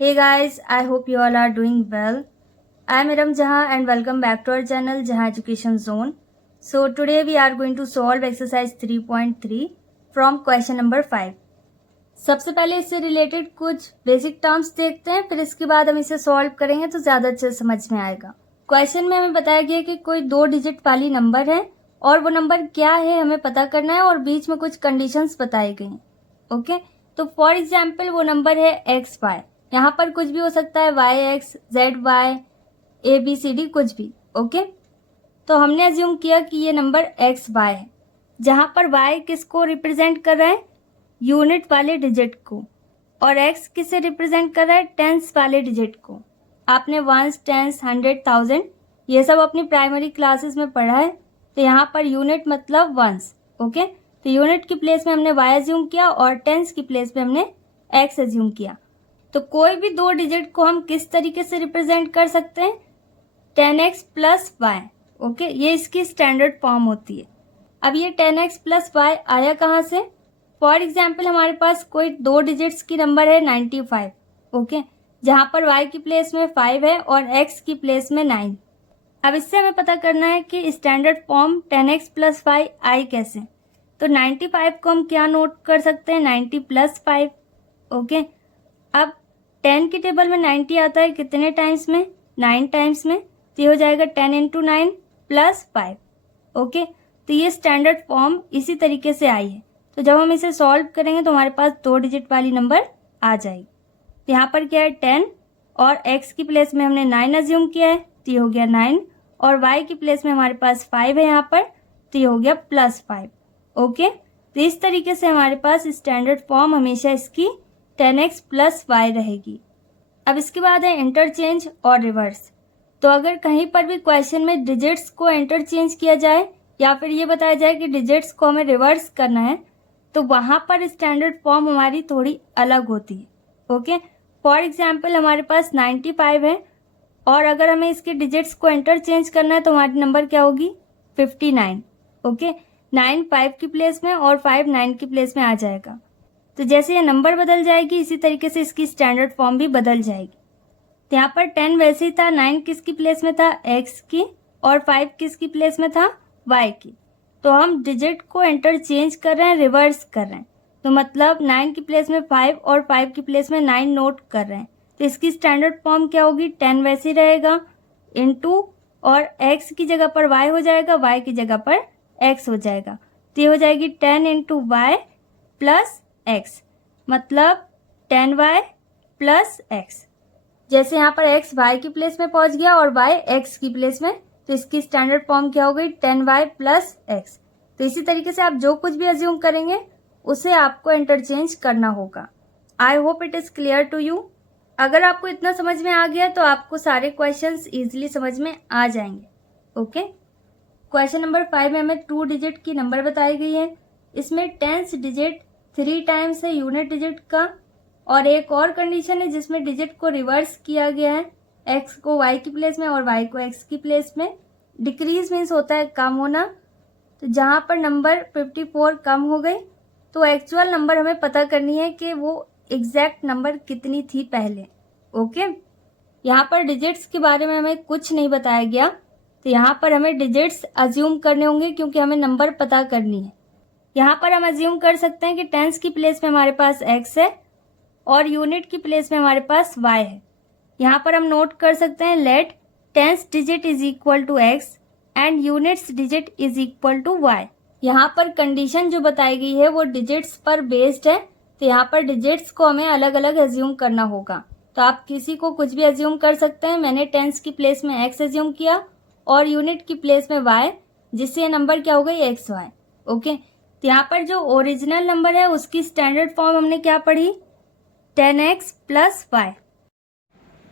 Hey guys, I hope you all are doing well. I am Iram Jahan and welcome back to our channel Jahan Education Zone. So today we are going to solve exercise 3.3 from question number 5. सबसे पहले इससे related कुछ basic terms देखते हैं, फिर इसके बाद हम इसे सॉल्व करेंगे तो ज़्यादा अच्छे समझ में आएगा। क्वेश्चन में हमें बताया गया कि कोई 2 डिजिट वाली नंबर है और वो नंबर क्या है हमें पता करना है और बीच में कुछ कंडीशंस बताई गई हैं। ओके, तो फॉर एग्जाम्पल वो नंबर है एक्स वाई, यहाँ पर कुछ भी हो सकता है, y x, z y, a b c d, कुछ भी। ओके, तो हमने अज्यूम किया कि ये नंबर एक्स वाई है, जहाँ पर वाई किसको रिप्रेजेंट कर रहा है, यूनिट वाले डिजिट को, और एक्स किसे रिप्रेजेंट कर रहा है, टेंस वाले डिजिट को। आपने वंस, टेंस, 100, 1000 ये सब अपनी प्राइमरी क्लासेस में पढ़ा है। तो यहाँ पर यूनिट मतलब वंस। ओके, तो यूनिट की प्लेस में हमने वाई अज्यूम किया और टेंस की प्लेस में हमने एक्स अज्यूम किया। तो कोई भी 2 डिजिट को हम किस तरीके से रिप्रेजेंट कर सकते हैं, 10x प्लस वाई। ओके, ये इसकी स्टैंडर्ड फॉर्म होती है। अब ये 10x प्लस वाई आया कहाँ से? फॉर एग्जाम्पल हमारे पास कोई 2 डिजिट्स की नंबर है 95। ओके, जहाँ पर y की प्लेस में 5 है और x की प्लेस में 9। अब इससे हमें पता करना है कि standard form 10x plus y आई कैसे। तो 95 को हम क्या नोट कर सकते हैं, 90 प्लस 5। ओके, अब 10 की टेबल में 90 आता है कितने टाइम्स में, 9 टाइम्स में, तो ये हो जाएगा 10 इंटू 9 प्लस 5। ओके, तो ये स्टैंडर्ड फॉर्म इसी तरीके से आई है। तो जब हम इसे सॉल्व करेंगे तो हमारे पास 2 डिजिट वाली नंबर आ जाएगी। तो यहाँ पर क्या है 10 और x की प्लेस में हमने 9 अज्यूम किया है, तो ये हो गया 9, और y की प्लेस में हमारे पास 5 है यहाँ पर, तो ये हो गया प्लस 5। ओके, तो इस तरीके से हमारे पास स्टैंडर्ड फॉर्म हमेशा इसकी 10x प्लस वाई रहेगी। अब इसके बाद है इंटरचेंज और रिवर्स। तो अगर कहीं पर भी क्वेश्चन में डिजिट्स को इंटरचेंज किया जाए या फिर ये बताया जाए कि डिजिट्स को हमें रिवर्स करना है, तो वहाँ पर स्टैंडर्ड फॉर्म हमारी थोड़ी अलग होती है। ओके, फॉर एग्जाम्पल हमारे पास 95 है और अगर हमें इसके डिजिट्स को इंटरचेंज करना है तो हमारी नंबर क्या होगी, 59। ओके, 9 5 की प्लेस में और 5 9 की प्लेस में आ जाएगा। तो जैसे ये नंबर बदल जाएगी इसी तरीके से इसकी स्टैंडर्ड फॉर्म भी बदल जाएगी। तो यहाँ पर 10 वैसे ही था, 9 किसकी प्लेस में था, x की, और 5 किसकी प्लेस में था, y की। तो हम डिजिट को इंटरचेंज कर रहे हैं, रिवर्स कर रहे हैं। तो मतलब 9 की प्लेस में 5 और 5 की प्लेस में 9 नोट कर रहे हैं। तो इसकी स्टैंडर्ड फॉर्म क्या होगी, 10 वैसे ही रहेगा इंटू, और x की जगह पर y हो जाएगा, y की जगह पर x हो जाएगा। तो ये हो जाएगी 10 इंटू वाई प्लस x, मतलब 10y प्लस x। जैसे यहाँ पर x y की प्लेस में पहुंच गया और y x की प्लेस में, तो इसकी स्टैंडर्ड फॉर्म क्या हो गई, 10y प्लस x। तो इसी तरीके से आप जो कुछ भी अज्यूम करेंगे उसे आपको इंटरचेंज करना होगा। I hope it is clear to you. अगर आपको इतना समझ में आ गया तो आपको सारे क्वेश्चंस इजीली समझ में आ जाएंगे। ओके, क्वेश्चन नंबर 5 में हमें 2 डिजिट की नंबर बताई गई है। इसमें टेंस डिजिट 3 टाइम्स है यूनिट डिजिट का, और एक और कंडीशन है जिसमें डिजिट को रिवर्स किया गया है, x को y की प्लेस में और y को x की प्लेस में। डिक्रीज मीन्स होता है कम होना। तो जहाँ पर नंबर 54 कम हो गई तो एक्चुअल नंबर हमें पता करनी है कि वो एग्जैक्ट नंबर कितनी थी पहले। ओके, यहाँ पर डिजिट्स के बारे में हमें कुछ नहीं बताया गया, तो यहाँ पर हमें डिजिट्स अज्यूम करने होंगे क्योंकि हमें नंबर पता करनी है। यहाँ पर हम अज्यूम कर सकते हैं कि टेंस की प्लेस में हमारे पास x है और यूनिट की प्लेस में हमारे पास y है। यहाँ पर हम नोट कर सकते हैं let tens digit is equal to x and units digit is equal to y। यहाँ पर कंडीशन जो बताई गई है वो डिजिट्स पर बेस्ड है, तो यहाँ पर डिजिट्स को हमें अलग अलग अज्यूम करना होगा। तो आप किसी को कुछ भी अज्यूम कर सकते हैं। मैंने टेंस की प्लेस में x अज्यूम किया और यूनिट की प्लेस में y, जिससे ये नंबर क्या हो गई, xy। ओके, तो यहाँ पर जो ओरिजिनल नंबर है उसकी स्टैंडर्ड फॉर्म हमने क्या पढ़ी, 10x प्लस वाई।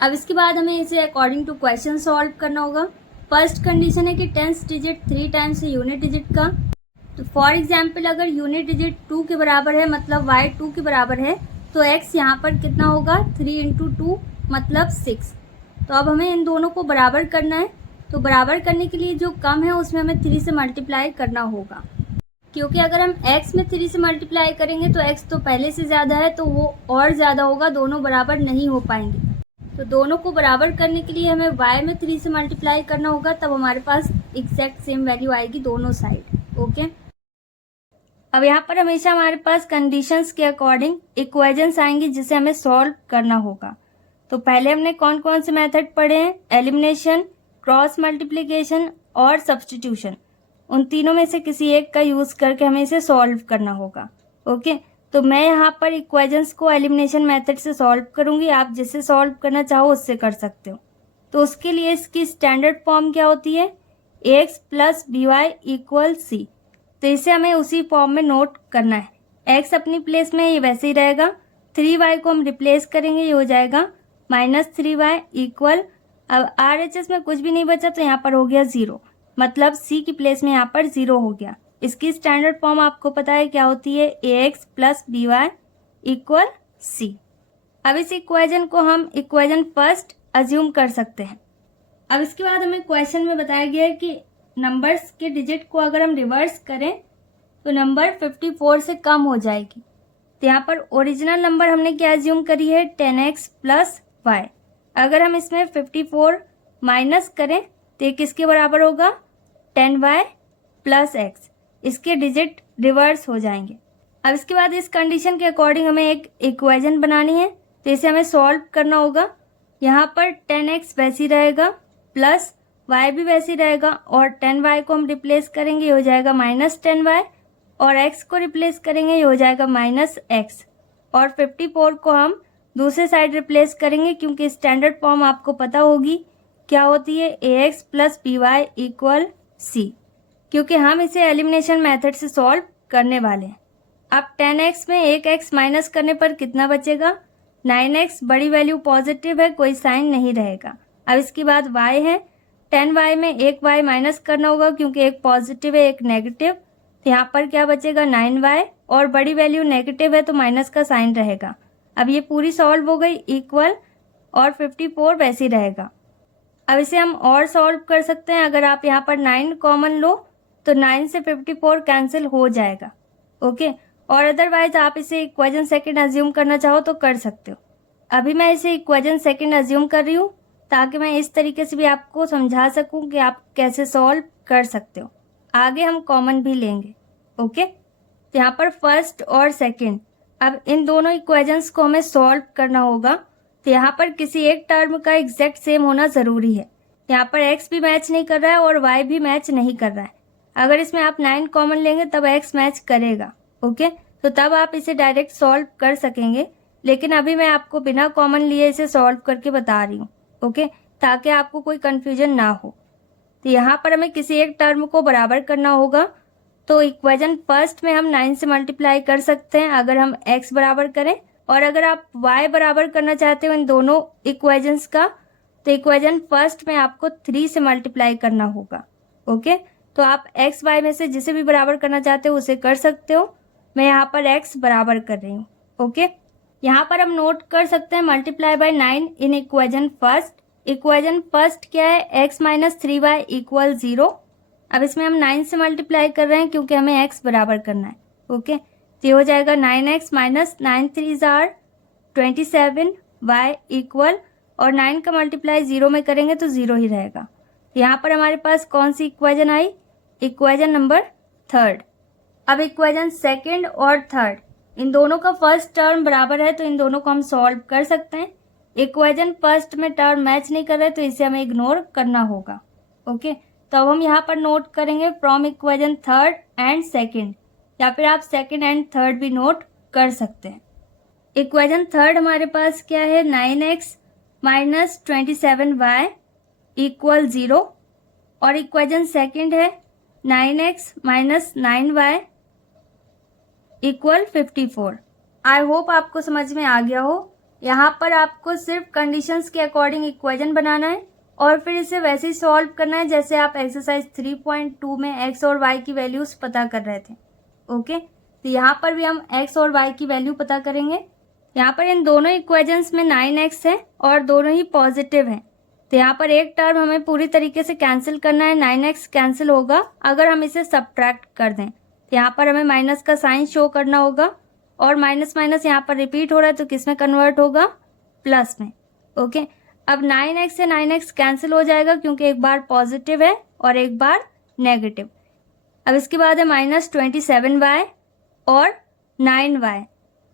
अब इसके बाद हमें इसे अकॉर्डिंग टू क्वेश्चन सॉल्व करना होगा। फर्स्ट कंडीशन है कि टेंस डिजिट 3 टाइम्स है यूनिट डिजिट का। तो फॉर एग्जाम्पल अगर यूनिट डिजिट 2 के बराबर है मतलब y 2 के बराबर है, तो x यहाँ पर कितना होगा, 3 इंटू 2 मतलब 6। तो अब हमें इन दोनों को बराबर करना है। तो बराबर करने के लिए जो कम है उसमें हमें 3 से मल्टीप्लाई करना होगा। क्योंकि अगर हम x में 3 से मल्टीप्लाई करेंगे तो x तो पहले से ज़्यादा है तो वो और ज़्यादा होगा, दोनों बराबर नहीं हो पाएंगे। तो दोनों को बराबर करने के लिए हमें y में 3 से मल्टीप्लाई करना होगा, तब हमारे पास एग्जैक्ट सेम वैल्यू आएगी दोनों साइड। ओके, अब यहाँ पर हमेशा हमारे पास कंडीशंस के अकॉर्डिंग इक्वेशंस आएंगी जिसे हमें सॉल्व करना होगा। तो पहले हमने कौन कौन से मेथड पढ़े हैं, एलिमिनेशन, क्रॉस मल्टीप्लिकेशन और सब्स्टिट्यूशन। उन तीनों में से किसी एक का यूज़ करके हमें इसे सॉल्व करना होगा। ओके, तो मैं यहाँ पर इक्वेशंस को एलिमिनेशन मेथड से सॉल्व करूँगी, आप जिससे सॉल्व करना चाहो उससे कर सकते हो। तो उसके लिए इसकी स्टैंडर्ड फॉर्म क्या होती है, ax plus by equal c. तो इसे हमें उसी फॉर्म में नोट करना है। x अपनी प्लेस में ये वैसे ही रहेगा, 3y को हम रिप्लेस करेंगे, ये हो जाएगा -3y इक्वल, अब RHS में कुछ भी नहीं बचा तो यहाँ पर हो गया 0, मतलब c की प्लेस में यहाँ पर 0 हो गया। इसकी स्टैंडर्ड फॉर्म आपको पता है क्या होती है, ax plus by equal c। अब इस इक्वेशन को हम इक्वेशन फर्स्ट अज्यूम कर सकते हैं। अब इसके बाद हमें क्वेश्चन में बताया गया है कि नंबर्स के डिजिट को अगर हम रिवर्स करें तो नंबर 54 से कम हो जाएगी। तो यहाँ पर ओरिजिनल नंबर हमने क्या अज्यूम करी है, 10x प्लस y। अगर हम इसमें 54 माइनस करें तो ये किसके बराबर होगा, 10y प्लस x। इसके डिजिट रिवर्स हो जाएंगे। अब इसके बाद इस कंडीशन के अकॉर्डिंग हमें एक इक्वेशन बनानी है, तो इसे हमें सॉल्व करना होगा। यहाँ पर 10x वैसी रहेगा प्लस y भी वैसी रहेगा और 10y को हम रिप्लेस करेंगे, ये हो जाएगा -10y, और x को रिप्लेस करेंगे, ये हो जाएगा -x, और 54 को हम दूसरे साइड रिप्लेस करेंगे क्योंकि स्टैंडर्ड फॉर्म आपको पता होगी क्या होती है, ax plus by equal c, क्योंकि हम इसे एलिमिनेशन मेथड से सॉल्व करने वाले हैं। अब 10x में एक x माइनस करने पर कितना बचेगा, 9x, बड़ी वैल्यू पॉजिटिव है, कोई साइन नहीं रहेगा। अब इसके बाद y है, 10y में एक y माइनस करना होगा क्योंकि एक पॉजिटिव है एक नेगेटिव, तो यहाँ पर क्या बचेगा 9y, और बड़ी वैल्यू नेगेटिव है तो माइनस का साइन रहेगा। अब ये पूरी सॉल्व हो गई इक्वल, और 54 वैसे ही रहेगा। अब इसे हम और सॉल्व कर सकते हैं, अगर आप यहाँ पर 9 कॉमन लो तो 9 से 54 कैंसिल हो जाएगा। ओके, और अदरवाइज आप इसे इक्वेशन सेकंड अज्यूम करना चाहो तो कर सकते हो। अभी मैं इसे इक्वेशन सेकंड अज्यूम कर रही हूँ ताकि मैं इस तरीके से भी आपको समझा सकूं कि आप कैसे सॉल्व कर सकते हो। आगे हम कॉमन भी लेंगे। ओके, तो यहाँ पर फर्स्ट और सेकंड, अब इन दोनों इक्वेशंस को हमें सॉल्व करना होगा। तो यहाँ पर किसी एक टर्म का एग्जैक्ट सेम होना ज़रूरी है। यहाँ पर x भी मैच नहीं कर रहा है और y भी मैच नहीं कर रहा है। अगर इसमें आप 9 कॉमन लेंगे तब x मैच करेगा। ओके, तो तब आप इसे डायरेक्ट सॉल्व कर सकेंगे, लेकिन अभी मैं आपको बिना कॉमन लिए इसे सॉल्व करके बता रही हूँ। ओके, ताकि आपको कोई कन्फ्यूजन ना हो। तो यहाँ पर हमें किसी एक टर्म को बराबर करना होगा, तो इक्वेशन फर्स्ट में हम 9 से मल्टीप्लाई कर सकते हैं अगर हम x बराबर करें, और अगर आप y बराबर करना चाहते हो इन दोनों इक्वेशंस का, तो इक्वेशन फर्स्ट में आपको 3 से मल्टीप्लाई करना होगा। ओके, तो आप x y में से जिसे भी बराबर करना चाहते हो उसे कर सकते हो। मैं यहाँ पर x बराबर कर रही हूँ। ओके, यहाँ पर हम नोट कर सकते हैं multiply by 9 in equation first. Equation first क्या है, x माइनस 3y इक्वल 0। अब इसमें हम 9 से मल्टीप्लाई कर रहे हैं क्योंकि हमें x बराबर करना है। ओके, तो ये हो जाएगा 9x minus 9 3 jar 27y equal, और 9 का मल्टीप्लाई 0 में करेंगे तो 0 ही रहेगा। यहाँ पर हमारे पास कौन सी इक्वेशन आई, इक्वेशन नंबर थर्ड। अब इक्वेशन सेकंड और थर्ड, इन दोनों का फर्स्ट टर्म बराबर है तो इन दोनों को हम सॉल्व कर सकते हैं। इक्वेशन फर्स्ट में टर्म मैच नहीं कर रहे तो इसे हमें इग्नोर करना होगा। ओके, तो अब हम यहाँ पर नोट करेंगे from equation third and second, या फिर आप सेकंड एंड थर्ड भी नोट कर सकते हैं। इक्वेशन थर्ड हमारे पास क्या है, 9x माइनस 27y इक्वल 0, और इक्वेशन सेकंड है 9x minus 9y equal 54। I hope आपको समझ में आ गया हो। यहाँ पर आपको सिर्फ कंडीशंस के अकॉर्डिंग इक्वेशन बनाना है और फिर इसे वैसे ही सॉल्व करना है जैसे आप एक्सरसाइज 3.2 में x और y की वैल्यूज पता कर रहे थे। ओके, तो यहाँ पर भी हम x और y की वैल्यू पता करेंगे। यहाँ पर इन दोनों इक्वेशंस में 9x है और दोनों ही पॉजिटिव हैं, तो यहाँ पर एक टर्म हमें पूरी तरीके से कैंसिल करना है, 9x कैंसिल होगा अगर हम इसे सब्ट्रैक्ट कर दें। तो यहाँ पर हमें माइनस का साइन शो करना होगा और माइनस माइनस यहाँ पर रिपीट हो रहा है तो किस में कन्वर्ट होगा, प्लस में। ओके, अब 9x से 9x कैंसिल हो जाएगा क्योंकि एक बार पॉजिटिव है और एक बार नेगेटिव। अब इसके बाद है -27y और 9y।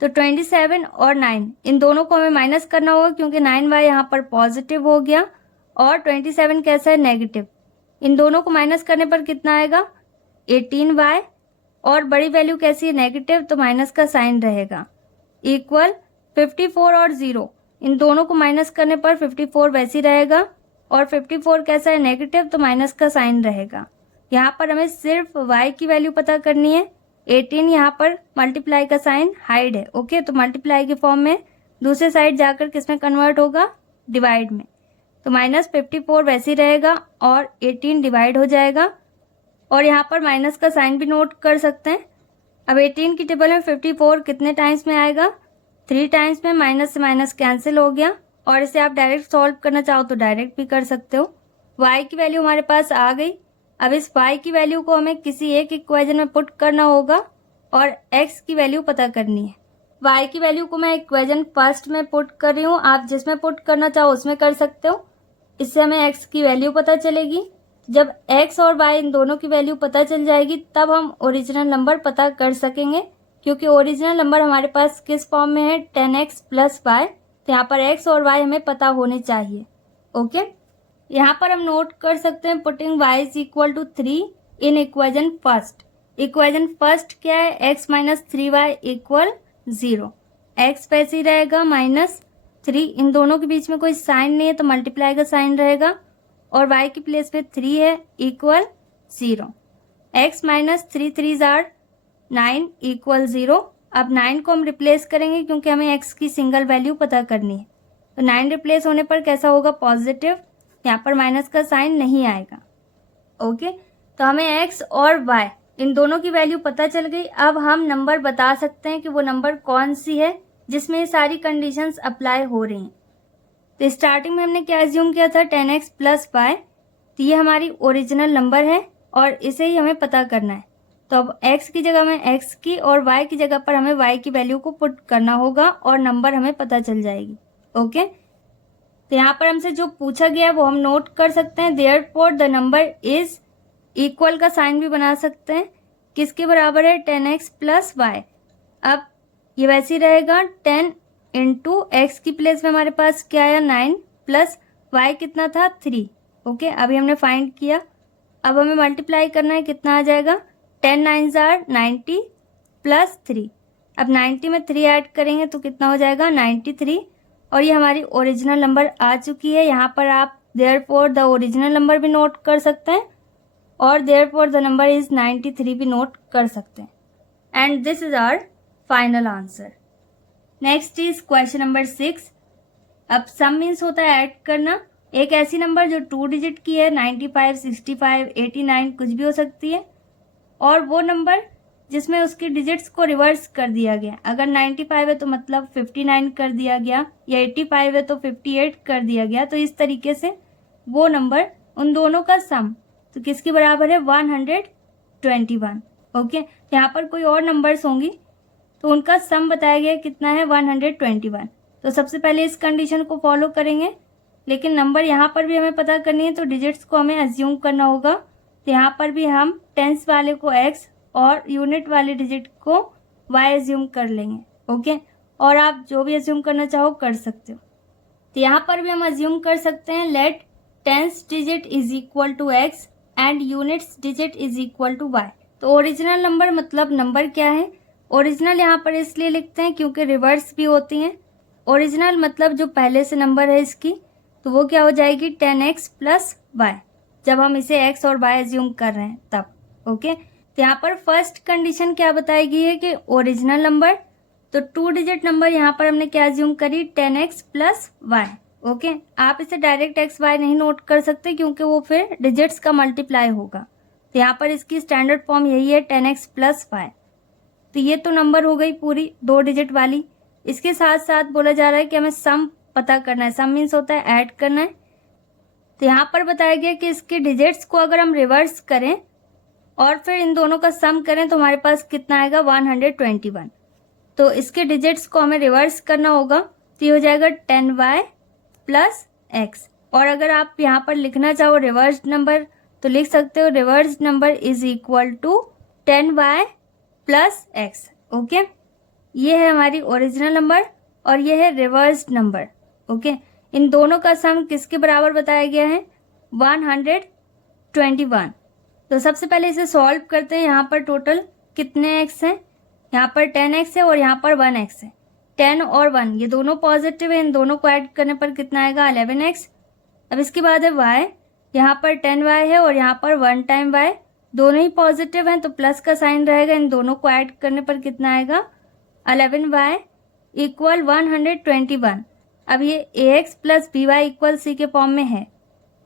तो 27 और 9 इन दोनों को हमें माइनस करना होगा क्योंकि 9y यहाँ पर पॉजिटिव हो गया और 27 कैसा है, नेगेटिव। इन दोनों को माइनस करने पर कितना आएगा, 18y, और बड़ी वैल्यू कैसी है, नेगेटिव, तो माइनस का साइन रहेगा, इक्वल 54 और 0 इन दोनों को माइनस करने पर 54 वैसी रहेगा और 54 कैसा है, नेगेटिव, तो माइनस का साइन रहेगा। यहाँ पर हमें सिर्फ y की वैल्यू पता करनी है। 18 यहाँ पर मल्टीप्लाई का साइन हाइड है। ओके, तो मल्टीप्लाई के फॉर्म में दूसरे साइड जाकर किस में कन्वर्ट होगा, डिवाइड में। तो -54 वैसे ही रहेगा और 18 डिवाइड हो जाएगा और यहाँ पर माइनस का साइन भी नोट कर सकते हैं। अब 18 की टेबल में 54 कितने टाइम्स में आएगा, 3 टाइम्स में। माइनस से माइनस कैंसिल हो गया और इसे आप डायरेक्ट सॉल्व करना चाहो तो डायरेक्ट भी कर सकते हो। y की वैल्यू हमारे पास आ गई। अब इस y की वैल्यू को हमें किसी एक इक्वेशन में पुट करना होगा और x की वैल्यू पता करनी है। y की वैल्यू को मैं इक्वेशन फर्स्ट में पुट कर रही हूँ, आप जिसमें पुट करना चाहो उसमें कर सकते हो। इससे हमें x की वैल्यू पता चलेगी। जब x और y इन दोनों की वैल्यू पता चल जाएगी तब हम ओरिजिनल नंबर पता कर सकेंगे, क्योंकि ओरिजिनल नंबर हमारे पास किस फॉर्म में है, 10x + y। तो यहाँ पर x और y हमें पता होने चाहिए। ओके, यहाँ पर हम नोट कर सकते हैं putting y = 3 in equation first. Equation first क्या है, x - 3y = 0। x वैसे ही रहेगा -3, इन दोनों के बीच में कोई साइन नहीं है तो मल्टीप्लाई का साइन रहेगा और y की प्लेस पे 3 है, इक्वल 0। x - 3 3s are 9 = 0। अब 9 को हम रिप्लेस करेंगे क्योंकि हमें x की सिंगल वैल्यू पता करनी है। तो 9 रिप्लेस होने पर कैसा होगा, पॉजिटिव, यहाँ पर माइनस का साइन नहीं आएगा। ओके, तो हमें x और y इन दोनों की वैल्यू पता चल गई। अब हम नंबर बता सकते हैं कि वो नंबर कौन सी है जिसमें ये सारी कंडीशंस अप्लाई हो रही हैं। तो स्टार्टिंग में हमने क्या एज्यूम किया था, 10x + y। तो ये हमारी ओरिजिनल नंबर है और इसे ही हमें पता करना है। तो अब x की जगह में x की और y की जगह पर हमें y की वैल्यू को पुट करना होगा और नंबर हमें पता चल जाएगी। ओके, तो यहाँ पर हमसे जो पूछा गया वो हम नोट कर सकते हैं। Therefore the number is, equal का साइन भी बना सकते हैं, किसके बराबर है, 10x + y। अब ये वैसे ही रहेगा, 10 × x की प्लेस में हमारे पास क्या आया, 9 + y कितना था, 3। ओके, अभी हमने फाइंड किया। अब हमें मल्टीप्लाई करना है, कितना आ जाएगा, 10 9s are 90 + 3। अब 90 में 3 ऐड करेंगे तो कितना हो जाएगा, 93। और ये हमारी ओरिजिनल नंबर आ चुकी है। यहाँ पर आप देयरफॉर द ओरिजिनल नंबर भी नोट कर सकते हैं और देयरफॉर द नंबर इज 93 भी नोट कर सकते हैं। And this is our final answer. Next is question number 6। अब सम मीन्स होता है ऐड करना। एक ऐसी नंबर जो 2 डिजिट की है, 95, 65, 89 कुछ भी हो सकती है, और वो नंबर जिसमें उसकी डिजिट्स को रिवर्स कर दिया गया। अगर 95 है तो मतलब 59 कर दिया गया, या 85 है तो 58 कर दिया गया। तो इस तरीके से वो नंबर, उन दोनों का सम तो किसके बराबर है, 121। ओके, यहाँ पर कोई और नंबर्स होंगी तो उनका सम बताया गया कितना है, 121। तो सबसे पहले इस कंडीशन को फॉलो करेंगे, लेकिन नंबर यहाँ पर भी हमें पता करनी है तो डिजिट्स को हमें अज्यूम करना होगा। तो यहाँ पर भी हम टेंस वाले को x और यूनिट वाले डिजिट को y अज्यूम कर लेंगे। ओके, और आप जो भी अज्यूम करना चाहो कर सकते हो। तो यहाँ पर भी हम अज्यूम कर सकते हैं, let tens digit is equal to x and units digit is equal to y। तो ओरिजिनल नंबर मतलब नंबर क्या है, ओरिजिनल यहाँ पर इसलिए लिखते हैं क्योंकि रिवर्स भी होती हैं। ओरिजिनल मतलब जो पहले से नंबर है इसकी, तो वो क्या हो जाएगी, 10x + y, जब हम इसे x और y अज्यूम कर रहे हैं तब। ओके, तो यहाँ पर फर्स्ट कंडीशन क्या बताई गई है कि ओरिजिनल नंबर, तो 2 डिजिट नंबर यहाँ पर हमने क्या अज्यूम करी, 10x + y। ओके, आप इसे डायरेक्ट x y नहीं नोट कर सकते क्योंकि वो फिर डिजिट्स का मल्टीप्लाई होगा। तो यहाँ पर इसकी स्टैंडर्ड फॉर्म यही है, 10x + y। तो ये तो नंबर हो गई पूरी 2 डिजिट वाली। इसके साथ साथ बोला जा रहा है कि हमें सम पता करना है। सम मीन्स होता है ऐड करना है। तो यहाँ पर बताया गया कि इसके डिजिट्स को अगर हम रिवर्स करें और फिर इन दोनों का सम करें तो हमारे पास कितना आएगा 121। तो इसके डिजिट्स को हमें रिवर्स करना होगा, तो ये हो जाएगा 10y प्लस एक्स। और अगर आप यहाँ पर लिखना चाहो रिवर्स नंबर तो लिख सकते हो reverse number is equal to 10y plus x. Okay, ये है हमारी ओरिजिनल नंबर और ये है रिवर्स नंबर। ओके, इन दोनों का सम किसके बराबर बताया गया है 121। तो सबसे पहले इसे सॉल्व करते हैं। यहाँ पर टोटल कितने एक्स हैं, यहाँ पर 10x है और यहाँ पर 1x है। 10 और 1 ये दोनों पॉजिटिव है, इन दोनों को ऐड करने पर कितना आएगा 11x। अब इसके बाद है y, यहाँ पर 10y है और यहाँ पर 1 टाइम y, दोनों ही पॉजिटिव हैं तो प्लस का साइन रहेगा, इन दोनों को ऐड करने पर कितना आएगा 11y इक्वल 121। अब ये ax plus by equal c के फॉर्म में है।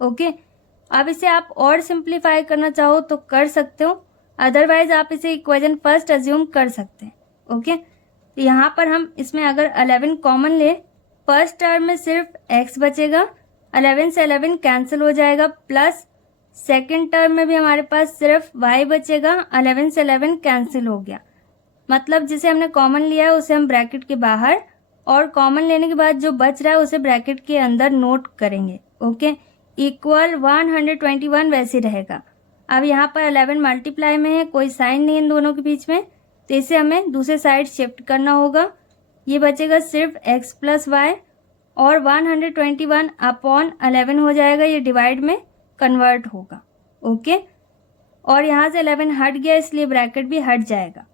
ओके, अब इसे आप और सिंप्लीफाई करना चाहो तो कर सकते हो, अदरवाइज आप इसे इक्वेशन फर्स्ट अज्यूम कर सकते हैं। ओके, तो यहाँ पर हम इसमें अगर 11 कॉमन ले, फर्स्ट टर्म में सिर्फ x बचेगा, 11 से 11 कैंसिल हो जाएगा, प्लस सेकंड टर्म में भी हमारे पास सिर्फ y बचेगा, 11 से 11 कैंसिल हो गया। मतलब जिसे हमने कॉमन लिया है उसे हम ब्रैकेट के बाहर और कॉमन लेने के बाद जो बच रहा है उसे ब्रैकेट के अंदर नोट करेंगे। ओके, इक्वल 121 वैसे रहेगा। अब यहाँ पर 11 मल्टीप्लाई में है, कोई साइन नहीं इन दोनों के बीच में, तो इसे हमें दूसरे साइड शिफ्ट करना होगा। ये बचेगा सिर्फ x प्लस वाई और 121 अपॉन 11 हो जाएगा, ये डिवाइड में कन्वर्ट होगा। ओके, और यहाँ से 11 हट गया इसलिए ब्रैकेट भी हट जाएगा।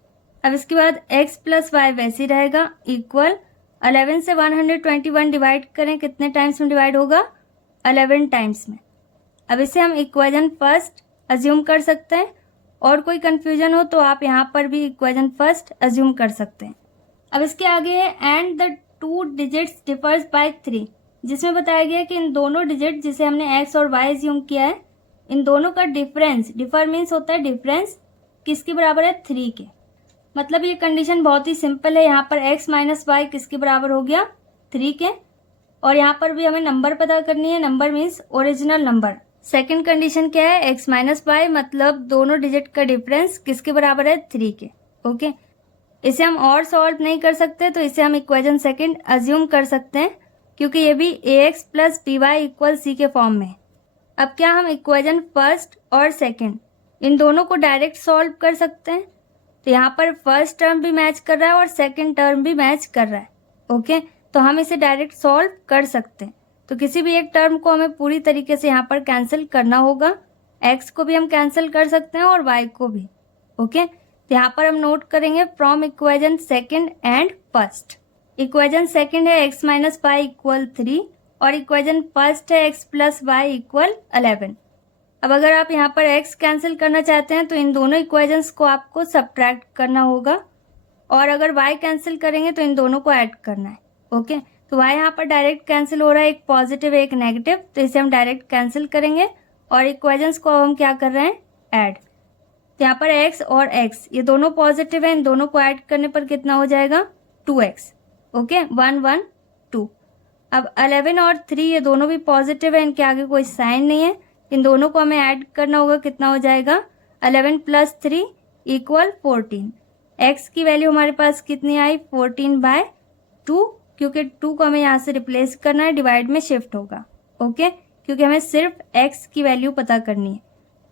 अब इसके बाद x प्लस वाई वैसे रहेगा इक्वल 11 से 121 डिवाइड करें, कितने टाइम्स में डिवाइड होगा 11 टाइम्स में। अब इसे हम इक्वेशन फर्स्ट अज्यूम कर सकते हैं और कोई कंफ्यूजन हो तो आप यहाँ पर भी इक्वेशन फर्स्ट अज्यूम कर सकते हैं। अब इसके आगे है and the two digits differs by 3, जिसमें बताया गया कि इन दोनों डिजिट जिसे हमने x और y अज्यूम किया है, इन दोनों का डिफरेंस, डिफर मीन्स होता है डिफरेंस, किसके बराबर है 3 के। मतलब ये कंडीशन बहुत ही सिंपल है, यहाँ पर x माइनस वाई किसके बराबर हो गया 3 के, और यहाँ पर भी हमें नंबर पता करनी है, number means original number. Second condition क्या है x माइनस वाई, मतलब दोनों डिजिट का डिफरेंस किसके बराबर है 3 के। ओके, इसे हम और सॉल्व नहीं कर सकते तो इसे हम इक्वेशन सेकंड अज्यूम कर सकते हैं क्योंकि ये भी ax plus by equal c के फॉर्म में है। अब क्या हम इक्वेशन फर्स्ट और सेकंड इन दोनों को डायरेक्ट सॉल्व कर सकते हैं? तो यहाँ पर फर्स्ट टर्म भी मैच कर रहा है और सेकंड टर्म भी मैच कर रहा है। ओके, तो हम इसे डायरेक्ट सॉल्व कर सकते हैं। तो किसी भी एक टर्म को हमें पूरी तरीके से यहाँ पर कैंसिल करना होगा, x को भी हम कैंसिल कर सकते हैं और y को भी। ओके, तो यहाँ पर हम नोट करेंगे from equation second and first. Equation second है x माइनस वाई इक्वल 3 और इक्वेशन फर्स्ट है x प्लस वाई इक्वल 11। अब अगर आप यहाँ पर x कैंसिल करना चाहते हैं तो इन दोनों इक्वेशंस को आपको सब्ट्रैक्ट करना होगा, और अगर y कैंसिल करेंगे तो इन दोनों को ऐड करना है। ओके, तो y यहाँ पर डायरेक्ट कैंसिल हो रहा है, एक पॉजिटिव एक नेगेटिव, तो इसे हम डायरेक्ट कैंसिल करेंगे और इक्वेशंस को हम क्या कर रहे हैं ऐड। तो यहाँ पर x और x ये दोनों पॉजिटिव है, इन दोनों को ऐड करने पर कितना हो जाएगा 2x। ओके, 1 1 2। अब 11 और 3 ये दोनों भी पॉजिटिव है, इनके आगे कोई साइन नहीं है, इन दोनों को हमें ऐड करना होगा, कितना हो जाएगा 11 प्लस 3 इक्वल 14। x की वैल्यू हमारे पास कितनी आई 14/2, क्योंकि 2 को हमें यहाँ से रिप्लेस करना है, डिवाइड में शिफ्ट होगा। ओके, क्योंकि हमें सिर्फ x की वैल्यू पता करनी है।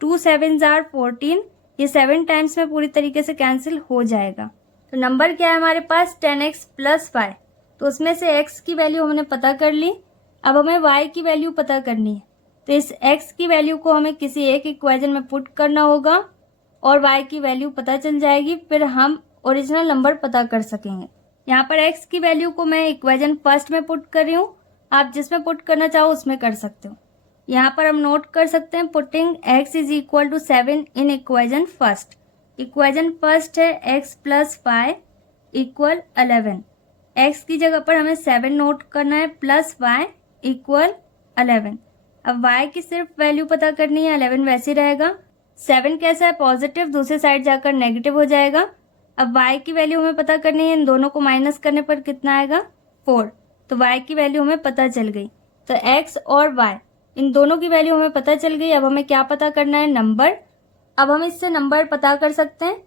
2 7 जार 14, ये 7 टाइम्स में पूरी तरीके से कैंसिल हो जाएगा। तो नंबर क्या है हमारे पास 10x प्लस वाई, तो उसमें से x की वैल्यू हमने पता कर ली। अब हमें y की वैल्यू पता करनी है, तो इस x की वैल्यू को हमें किसी एक इक्वेशन में पुट करना होगा और y की वैल्यू पता चल जाएगी, फिर हम ओरिजिनल नंबर पता कर सकेंगे। यहाँ पर x की वैल्यू को मैं इक्वेशन फर्स्ट में पुट कर रही हूँ, आप जिसमें पुट करना चाहो उसमें कर सकते हो। यहाँ पर हम नोट कर सकते हैं putting x is equal to 7 in equation first. Equation first है x plus y equal 11। x की जगह पर हमें 7 नोट करना है प्लस y इक्वल 11। अब y की सिर्फ वैल्यू पता करनी है, 11 वैसे रहेगा। 7 कैसा है पॉजिटिव, दूसरे साइड जाकर नेगेटिव हो जाएगा। अब y की वैल्यू हमें पता करनी है, इन दोनों को माइनस करने पर कितना आएगा 4। तो y की वैल्यू हमें पता चल गई। तो x और y इन दोनों की वैल्यू हमें पता चल गई। अब हमें क्या पता करना है नंबर। अब हम इससे नंबर पता कर सकते हैं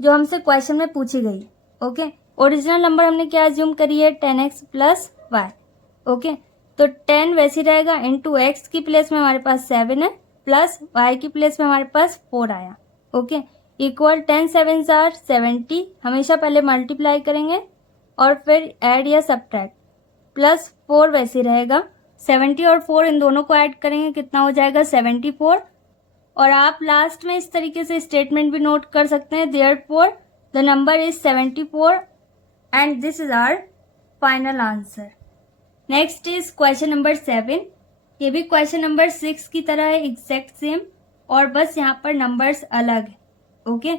जो हमसे क्वेश्चन में पूछी गई। ओके, ओरिजिनल नंबर हमने क्या एज्यूम करी है 10x प्लस वाई। ओके, तो 10 वैसे ही रहेगा, इंटू एक्स की प्लेस में हमारे पास 7 है, प्लस वाई की प्लेस में हमारे पास 4 आया। Okay, equal 10 7 are 70। हमेशा पहले मल्टीप्लाई करेंगे और फिर ऐड या सब्ट्रैक्ट, प्लस 4 वैसे रहेगा। 70 और 4 इन दोनों को ऐड करेंगे, कितना हो जाएगा 74। और आप लास्ट में इस तरीके से स्टेटमेंट भी नोट कर सकते हैं, therefore the number is 74 and this is our final answer. Next is question number 7। ये भी क्वेश्चन नंबर 6 की तरह है, एग्जैक्ट सेम, और बस यहाँ पर नंबर्स अलग है। ओके,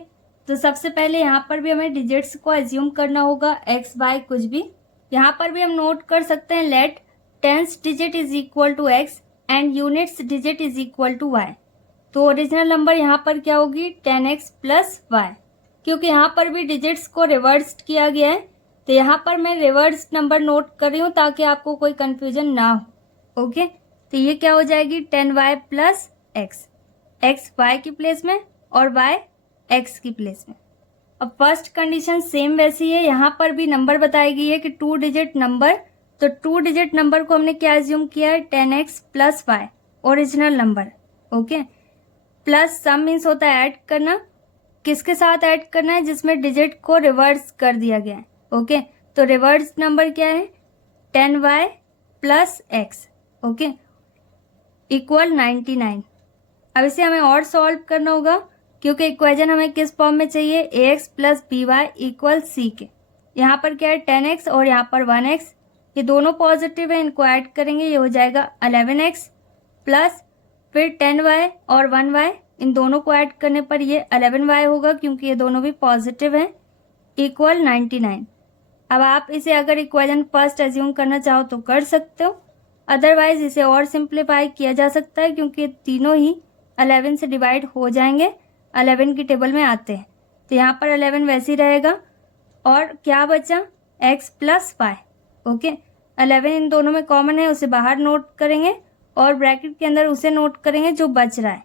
तो सबसे पहले यहाँ पर भी हमें डिजिट्स को एज्यूम करना होगा, एक्स वाई कुछ भी। यहाँ पर भी हम नोट कर सकते हैं, let tens digit is equal to x and units digit is equal to y. तो ओरिजिनल नंबर यहाँ पर क्या होगी 10x प्लस वाई, क्योंकि यहाँ पर भी डिजिट्स को रिवर्स किया गया है, तो यहाँ पर मैं रिवर्स नंबर नोट कर रही हूँ ताकि आपको कोई कंफ्यूजन ना हो। ओके, तो ये क्या हो जाएगी 10y plus x, x y की प्लेस में और y एक्स की प्लेस में। अब फर्स्ट कंडीशन सेम वैसी है, यहाँ पर भी नंबर बताई गई है कि 2 डिजिट नंबर, तो 2 डिजिट नंबर को हमने क्या एज्यूम किया है 10x plus y, original number. Okay, plus sum means होता है ऐड करना, किसके साथ ऐड करना है जिसमें डिजिट को रिवर्स कर दिया गया है। ओके, तो रिवर्स नंबर क्या है 10y plus x. Okay, equal 99। अब इसे हमें और सॉल्व करना होगा, क्योंकि इक्वेशन हमें किस फॉर्म में चाहिए ax plus b y equal c के। यहाँ पर क्या है 10x और यहाँ पर 1x, ये दोनों पॉजिटिव है, इनको ऐड करेंगे, ये हो जाएगा 11x प्लस फिर 10y और 1y, इन दोनों को ऐड करने पर ये 11y होगा, क्योंकि ये दोनों भी पॉजिटिव हैं, इक्वल 99। अब आप इसे अगर इक्वेशन फर्स्ट एज्यूम करना चाहो तो कर सकते हो, अदरवाइज इसे और सिंप्लीफाई किया जा सकता है, क्योंकि तीनों ही 11 से डिवाइड हो जाएंगे, 11 की टेबल में आते हैं। तो यहाँ पर 11 वैसे ही रहेगा, और क्या बचा x प्लस वाई। ओके, 11 इन दोनों में कॉमन है, उसे बाहर नोट करेंगे और ब्रैकेट के अंदर उसे नोट करेंगे जो बच रहा है,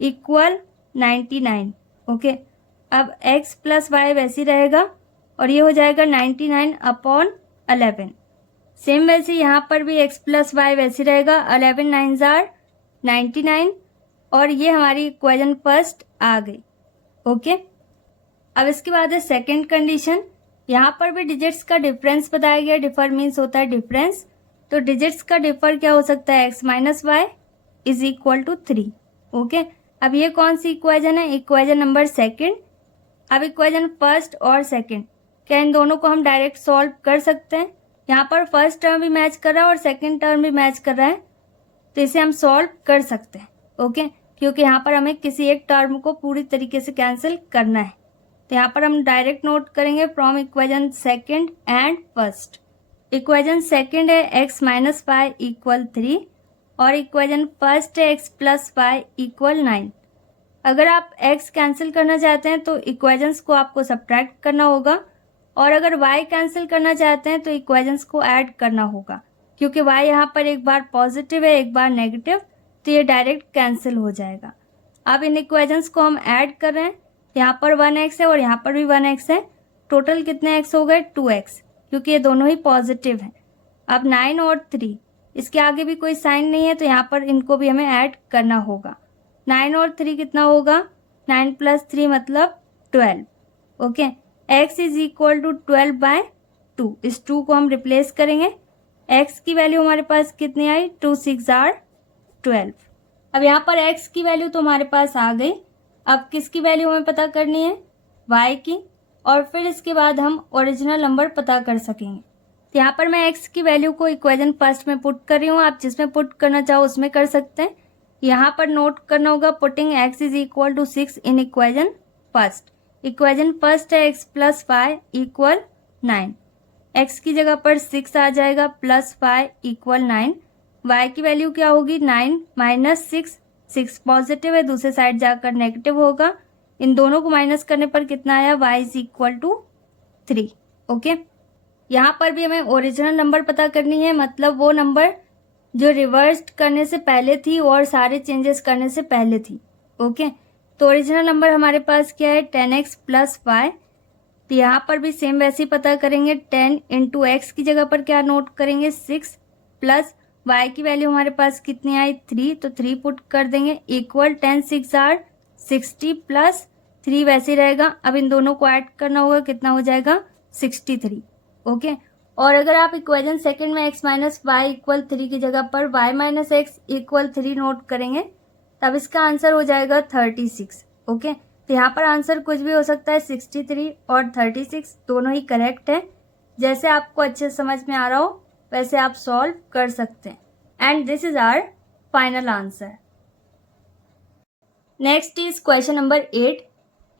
इक्वल 99। ओके, अब x प्लस वाई वैसे ही रहेगा और ये हो जाएगा 99 अपॉन 11। सेम वैसे यहाँ पर भी x प्लस वाई वैसे रहेगा, 11 9 आर 99, और ये हमारी इक्वेशन फर्स्ट आ गई। ओके, अब इसके बाद है सेकेंड कंडीशन। यहाँ पर भी डिजिट्स का डिफरेंस बताया गया, डिफर मीन्स होता है डिफरेंस, तो डिजिट्स का डिफर क्या हो सकता है x minus y is equal to 3। Okay, अब ये कौन सी इक्वेशन है, इक्वेशन नंबर सेकेंड। अब इक्वेशन फर्स्ट और सेकेंड, क्या इन दोनों को हम डायरेक्ट सॉल्व कर सकते हैं। यहाँ पर फर्स्ट टर्म भी मैच कर रहा है और सेकेंड टर्म भी मैच कर रहा है, तो इसे हम सॉल्व कर सकते हैं। ओके, क्योंकि यहाँ पर हमें किसी एक टर्म को पूरी तरीके से कैंसिल करना है, तो यहाँ पर हम डायरेक्ट नोट करेंगे from equation second and first. Equation second है x माइनस वाई इक्वल 3 और इक्वेशन फर्स्ट है x प्लस वाई इक्वल 9। अगर आप x कैंसिल करना चाहते हैं तो इक्वेशंस को आपको सब्ट्रैक्ट करना होगा, और अगर y कैंसिल करना चाहते हैं तो इक्वेशंस को ऐड करना होगा, क्योंकि y यहाँ पर एक बार पॉजिटिव है एक बार नेगेटिव, तो ये डायरेक्ट कैंसिल हो जाएगा। अब इन इक्वेशंस को हम ऐड कर रहे हैं, यहाँ पर 1x है और यहाँ पर भी 1x है, टोटल कितने x हो गए 2x, क्योंकि ये दोनों ही पॉजिटिव हैं। अब 9 और 3, इसके आगे भी कोई साइन नहीं है, तो यहाँ पर इनको भी हमें ऐड करना होगा। 9 और 3 कितना होगा 9 प्लस 3 मतलब 12। Okay, x is equal to 12 by 2, इस 2 को हम रिप्लेस करेंगे, x की वैल्यू हमारे पास कितनी आई 2 6 आर 12। अब यहाँ पर x की वैल्यू तो हमारे पास आ गई, अब किसकी वैल्यू हमें पता करनी है y की, और फिर इसके बाद हम ओरिजिनल नंबर पता कर सकेंगे। तो यहाँ पर मैं x की वैल्यू को इक्वेशन फर्स्ट में पुट कर रही हूँ, आप जिसमें पुट करना चाहो उसमें कर सकते हैं। यहाँ पर नोट करना होगा putting x is equal to 6 in equation first. Equation first है x plus y equal 9, x की जगह पर 6 आ जाएगा प्लस वाई इक्वल 9, y की वैल्यू क्या होगी 9 माइनस 6, 6 पॉजिटिव है दूसरे साइड जाकर नेगेटिव होगा, इन दोनों को माइनस करने पर कितना आया y is equal to 3। Okay, यहाँ पर भी हमें ओरिजिनल नंबर पता करनी है, मतलब वो नंबर जो रिवर्स करने से पहले थी और सारे चेंजेस करने से पहले थी। ओके, तो ओरिजिनल नंबर हमारे पास क्या है 10x प्लस वाई। तो यहाँ पर भी सेम वैसे ही पता करेंगे, 10 इंटू एक्स की जगह पर क्या नोट करेंगे 6 प्लस वाई की वैल्यू हमारे पास कितनी आई 3, तो 3 पुट कर देंगे इक्वल 10 6 आर 60 प्लस 3 वैसे ही रहेगा। अब इन दोनों को ऐड करना होगा, कितना हो जाएगा 63। ओके, और अगर आप इक्वेशन सेकंड में x माइनस वाई इक्वल 3 की जगह पर y minus x equal 3 note करेंगे तब इसका आंसर हो जाएगा 36। ओके, तो यहाँ पर आंसर कुछ भी हो सकता है, 63 और 36 दोनों ही करेक्ट है। जैसे आपको अच्छे समझ में आ रहा हो वैसे आप सॉल्व कर सकते हैं। And this is our final answer. Next is question number 8।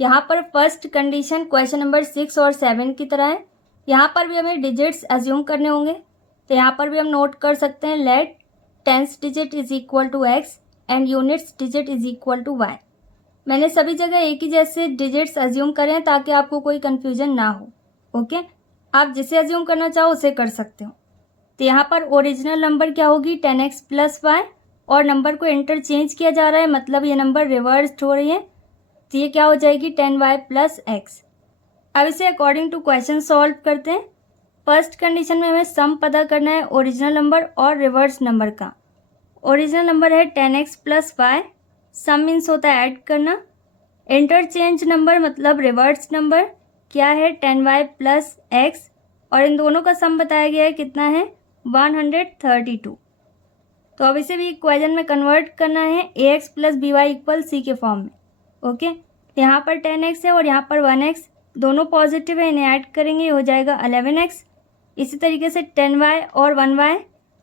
यहाँ पर फर्स्ट कंडीशन क्वेश्चन नंबर 6 और 7 की तरह है। यहाँ पर भी हमें डिजिट्स एज्यूम करने होंगे, तो यहाँ पर भी हम नोट कर सकते हैं let tens digit is equal to x and units digit is equal to y. मैंने सभी जगह एक ही जैसे डिजिट्स एज्यूम करें ताकि आपको कोई कन्फ्यूजन ना हो। ओके, आप जिसे एज्यूम करना चाहो उसे कर सकते हो। तो यहाँ पर ओरिजिनल नंबर क्या होगी 10x प्लस वाई, और नंबर को इंटरचेंज किया जा रहा है, मतलब ये नंबर रिवर्स हो रही है, तो ये क्या हो जाएगी 10y प्लस एक्स। अब इसे अकॉर्डिंग टू क्वेश्चन सॉल्व करते हैं। फर्स्ट कंडीशन में हमें सम पता करना है ओरिजिनल नंबर और रिवर्स नंबर का। ओरिजिनल नंबर है 10x प्लस वाई, सम मीन्स होता है ऐड करना। इंटरचेंज नंबर मतलब रिवर्स नंबर क्या है 10y प्लस एक्स, और इन दोनों का सम बताया गया है कितना है 132। तो अब इसे भी इक्वेशन में कन्वर्ट करना है ax plus b y equal c के फॉर्म में। ओके, यहाँ पर 10x है और यहाँ पर 1x, दोनों पॉजिटिव है, इन्हें ऐड करेंगे, ये हो जाएगा 11x। इसी तरीके से 10y और 1y,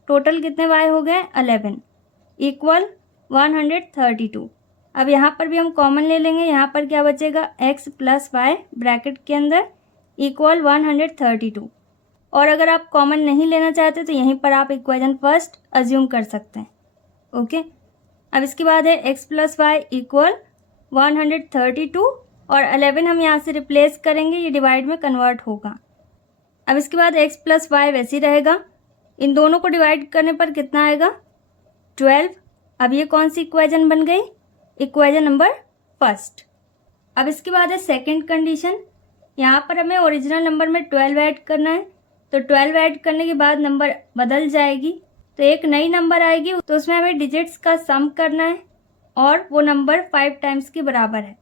टोटल कितने y हो गए 11 इक्वल 132। अब यहाँ पर भी हम कॉमन ले लेंगे, यहाँ पर क्या बचेगा x प्लस वाई ब्रैकेट के अंदर इक्वल 132। और अगर आप कॉमन नहीं लेना चाहते तो यहीं पर आप इक्वेशन फर्स्ट अज्यूम कर सकते हैं। ओके, अब इसके बाद है x प्लस वाई इक्वल 132 और 11 हम यहाँ से रिप्लेस करेंगे, ये डिवाइड में कन्वर्ट होगा। अब इसके बाद x प्लस वाई वैसे ही रहेगा, इन दोनों को डिवाइड करने पर कितना आएगा 12। अब ये कौन सी इक्वेशन बन गई, इक्वेशन नंबर फर्स्ट। अब इसके बाद है सेकंड कंडीशन। यहाँ पर हमें ओरिजिनल नंबर में 12 ऐड करना है, तो 12 ऐड करने के बाद नंबर बदल जाएगी, तो एक नई नंबर आएगी, तो उसमें हमें डिजिट्स का सम करना है और वो नंबर 5 टाइम्स के बराबर है।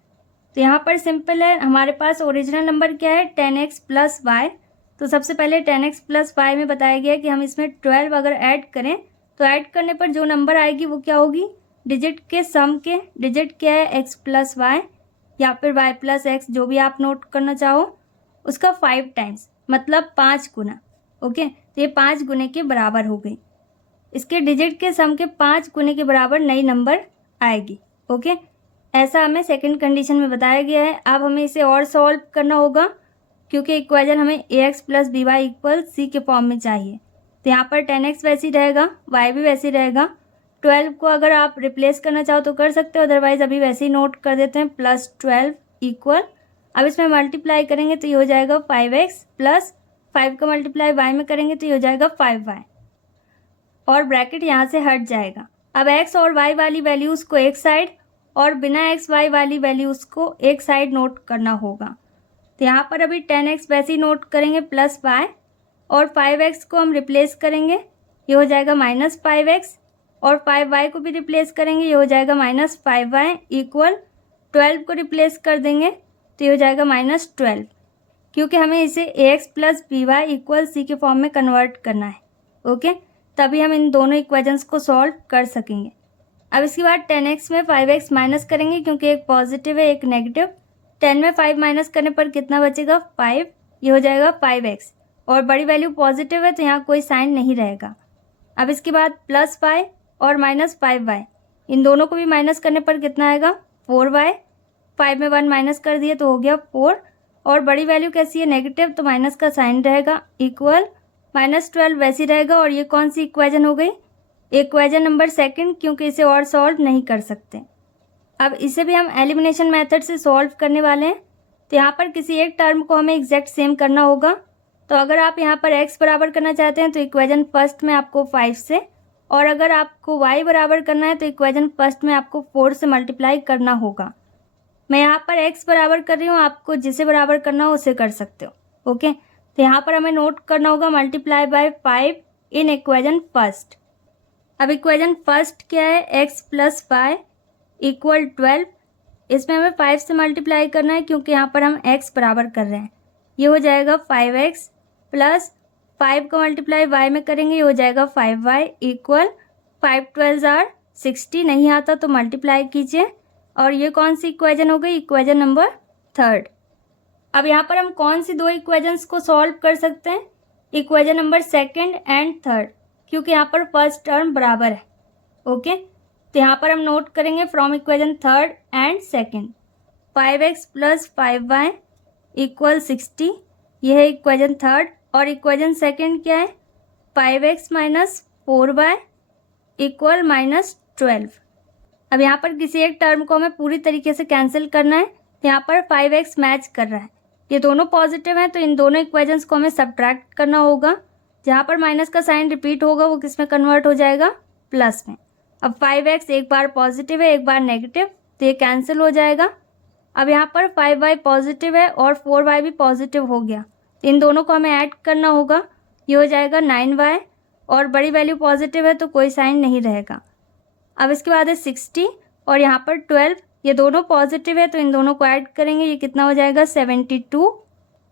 तो यहाँ पर सिंपल है, हमारे पास ओरिजिनल नंबर क्या है 10x प्लस वाई। तो सबसे पहले 10x प्लस वाई में बताया गया कि हम इसमें 12 अगर ऐड करें तो ऐड करने पर जो नंबर आएगी वो क्या होगी, डिजिट के सम के, डिजिट क्या है x प्लस वाई या फिर y प्लस एक्स, जो भी आप नोट करना चाहो, उसका 5 टाइम्स मतलब 5 गुना। ओके, तो ये 5 गुने के बराबर हो गई, इसके डिजिट के सम के 5 गुने के बराबर नई नंबर आएगी। ओके, ऐसा हमें सेकंड कंडीशन में बताया गया है। अब हमें इसे और सॉल्व करना होगा क्योंकि इक्वेशन हमें ax plus b y equal c के फॉर्म में चाहिए। तो यहाँ पर 10x वैसे ही रहेगा, y भी वैसे ही रहेगा। 12 को अगर आप रिप्लेस करना चाहो तो कर सकते हो, अदरवाइज अभी वैसे ही नोट कर देते हैं प्लस 12 इक्वल, अब इसमें मल्टीप्लाई करेंगे तो ये हो जाएगा 5x प्लस 5 का मल्टीप्लाई y में करेंगे तो ये हो जाएगा 5y, और ब्रैकेट यहाँ से हट जाएगा। अब x और y वाली वैल्यूज़ को एक साइड और बिना x y वाली वैल्यूज़ को एक साइड नोट करना होगा। तो यहाँ पर अभी 10x वैसे ही नोट करेंगे प्लस y, और 5x को हम रिप्लेस करेंगे, ये हो जाएगा माइनस 5x, और 5y को भी रिप्लेस करेंगे, ये हो जाएगा माइनस 5y इक्वल 12 को रिप्लेस कर देंगे तो ये हो जाएगा माइनस 12, क्योंकि हमें इसे ax plus b y equal c के फॉर्म में कन्वर्ट करना है। ओके, तभी हम इन दोनों इक्वेशंस को सॉल्व कर सकेंगे। अब इसके बाद 10x में 5x माइनस करेंगे क्योंकि एक पॉजिटिव है एक नेगेटिव। 10 में 5 माइनस करने पर कितना बचेगा 5, ये हो जाएगा 5x, और बड़ी वैल्यू पॉजिटिव है तो यहाँ कोई साइन नहीं रहेगा। अब इसके बाद प्लस 5 और माइनस 5y, इन दोनों को भी माइनस करने पर कितना आएगा 4y। 5 में 1 माइनस कर दिए तो हो गया 4, और बड़ी वैल्यू कैसी है नेगेटिव, तो माइनस का साइन रहेगा इक्वल माइनस 12 वैसी रहेगा। और ये कौन सी इक्वेशन हो गई, इक्वेशन नंबर सेकंड, क्योंकि इसे और सॉल्व नहीं कर सकते। अब इसे भी हम एलिमिनेशन मेथड से सॉल्व करने वाले हैं। तो यहाँ पर किसी एक टर्म को हमें एग्जैक्ट सेम करना होगा। तो अगर आप यहाँ पर x बराबर करना चाहते हैं तो इक्वेशन फर्स्ट में आपको 5 से, और अगर आपको y बराबर करना है तो इक्वेशन फर्स्ट में आपको 4 से मल्टीप्लाई करना होगा। मैं यहाँ पर x बराबर कर रही हूँ, आपको जिसे बराबर करना हो उसे कर सकते हो। ओके, तो यहाँ पर हमें नोट करना होगा multiply by 5 in equation first. अब इक्वेशन फर्स्ट क्या है, x प्लस 5 इक्वल 12। इसमें हमें 5 से मल्टीप्लाई करना है क्योंकि यहाँ पर हम x बराबर कर रहे हैं। ये हो जाएगा 5x प्लस 5 का मल्टीप्लाई y में करेंगे, ये हो जाएगा 5y इक्वल 5 12 आर 60। नहीं आता तो मल्टीप्लाई कीजिए, और ये कौन सी इक्वेशन हो गई, इक्वेशन नंबर थर्ड। अब यहाँ पर हम कौन सी दो इक्वेशंस को सॉल्व कर सकते हैं, equation number second and third, क्योंकि यहाँ पर फर्स्ट टर्म बराबर है। ओके, तो यहाँ पर हम नोट करेंगे from equation third and second. 5x plus 5y equal 60, यह है इक्वेशन थर्ड। और इक्वेशन सेकंड क्या है, 5x minus 4y equal minus 12। अब यहाँ पर किसी एक टर्म को हमें पूरी तरीके से कैंसिल करना है, तो यहाँ पर 5x मैच कर रहा है, ये दोनों पॉजिटिव हैं, तो इन दोनों इक्वेशंस को हमें सब्ट्रैक्ट करना होगा। जहाँ पर माइनस का साइन रिपीट होगा वो किस में कन्वर्ट हो जाएगा, प्लस में। अब 5x एक बार पॉजिटिव है एक बार नेगेटिव, तो ये कैंसिल हो जाएगा। अब यहाँ पर 5y पॉजिटिव है और 4y भी पॉजिटिव हो गया, तो इन दोनों को हमें ऐड करना होगा, ये हो जाएगा 9y, और बड़ी वैल्यू पॉजिटिव है तो कोई साइन नहीं रहेगा। अब इसके बाद है 60 और यहाँ पर 12, ये दोनों पॉजिटिव है तो इन दोनों को ऐड करेंगे, ये कितना हो जाएगा 72,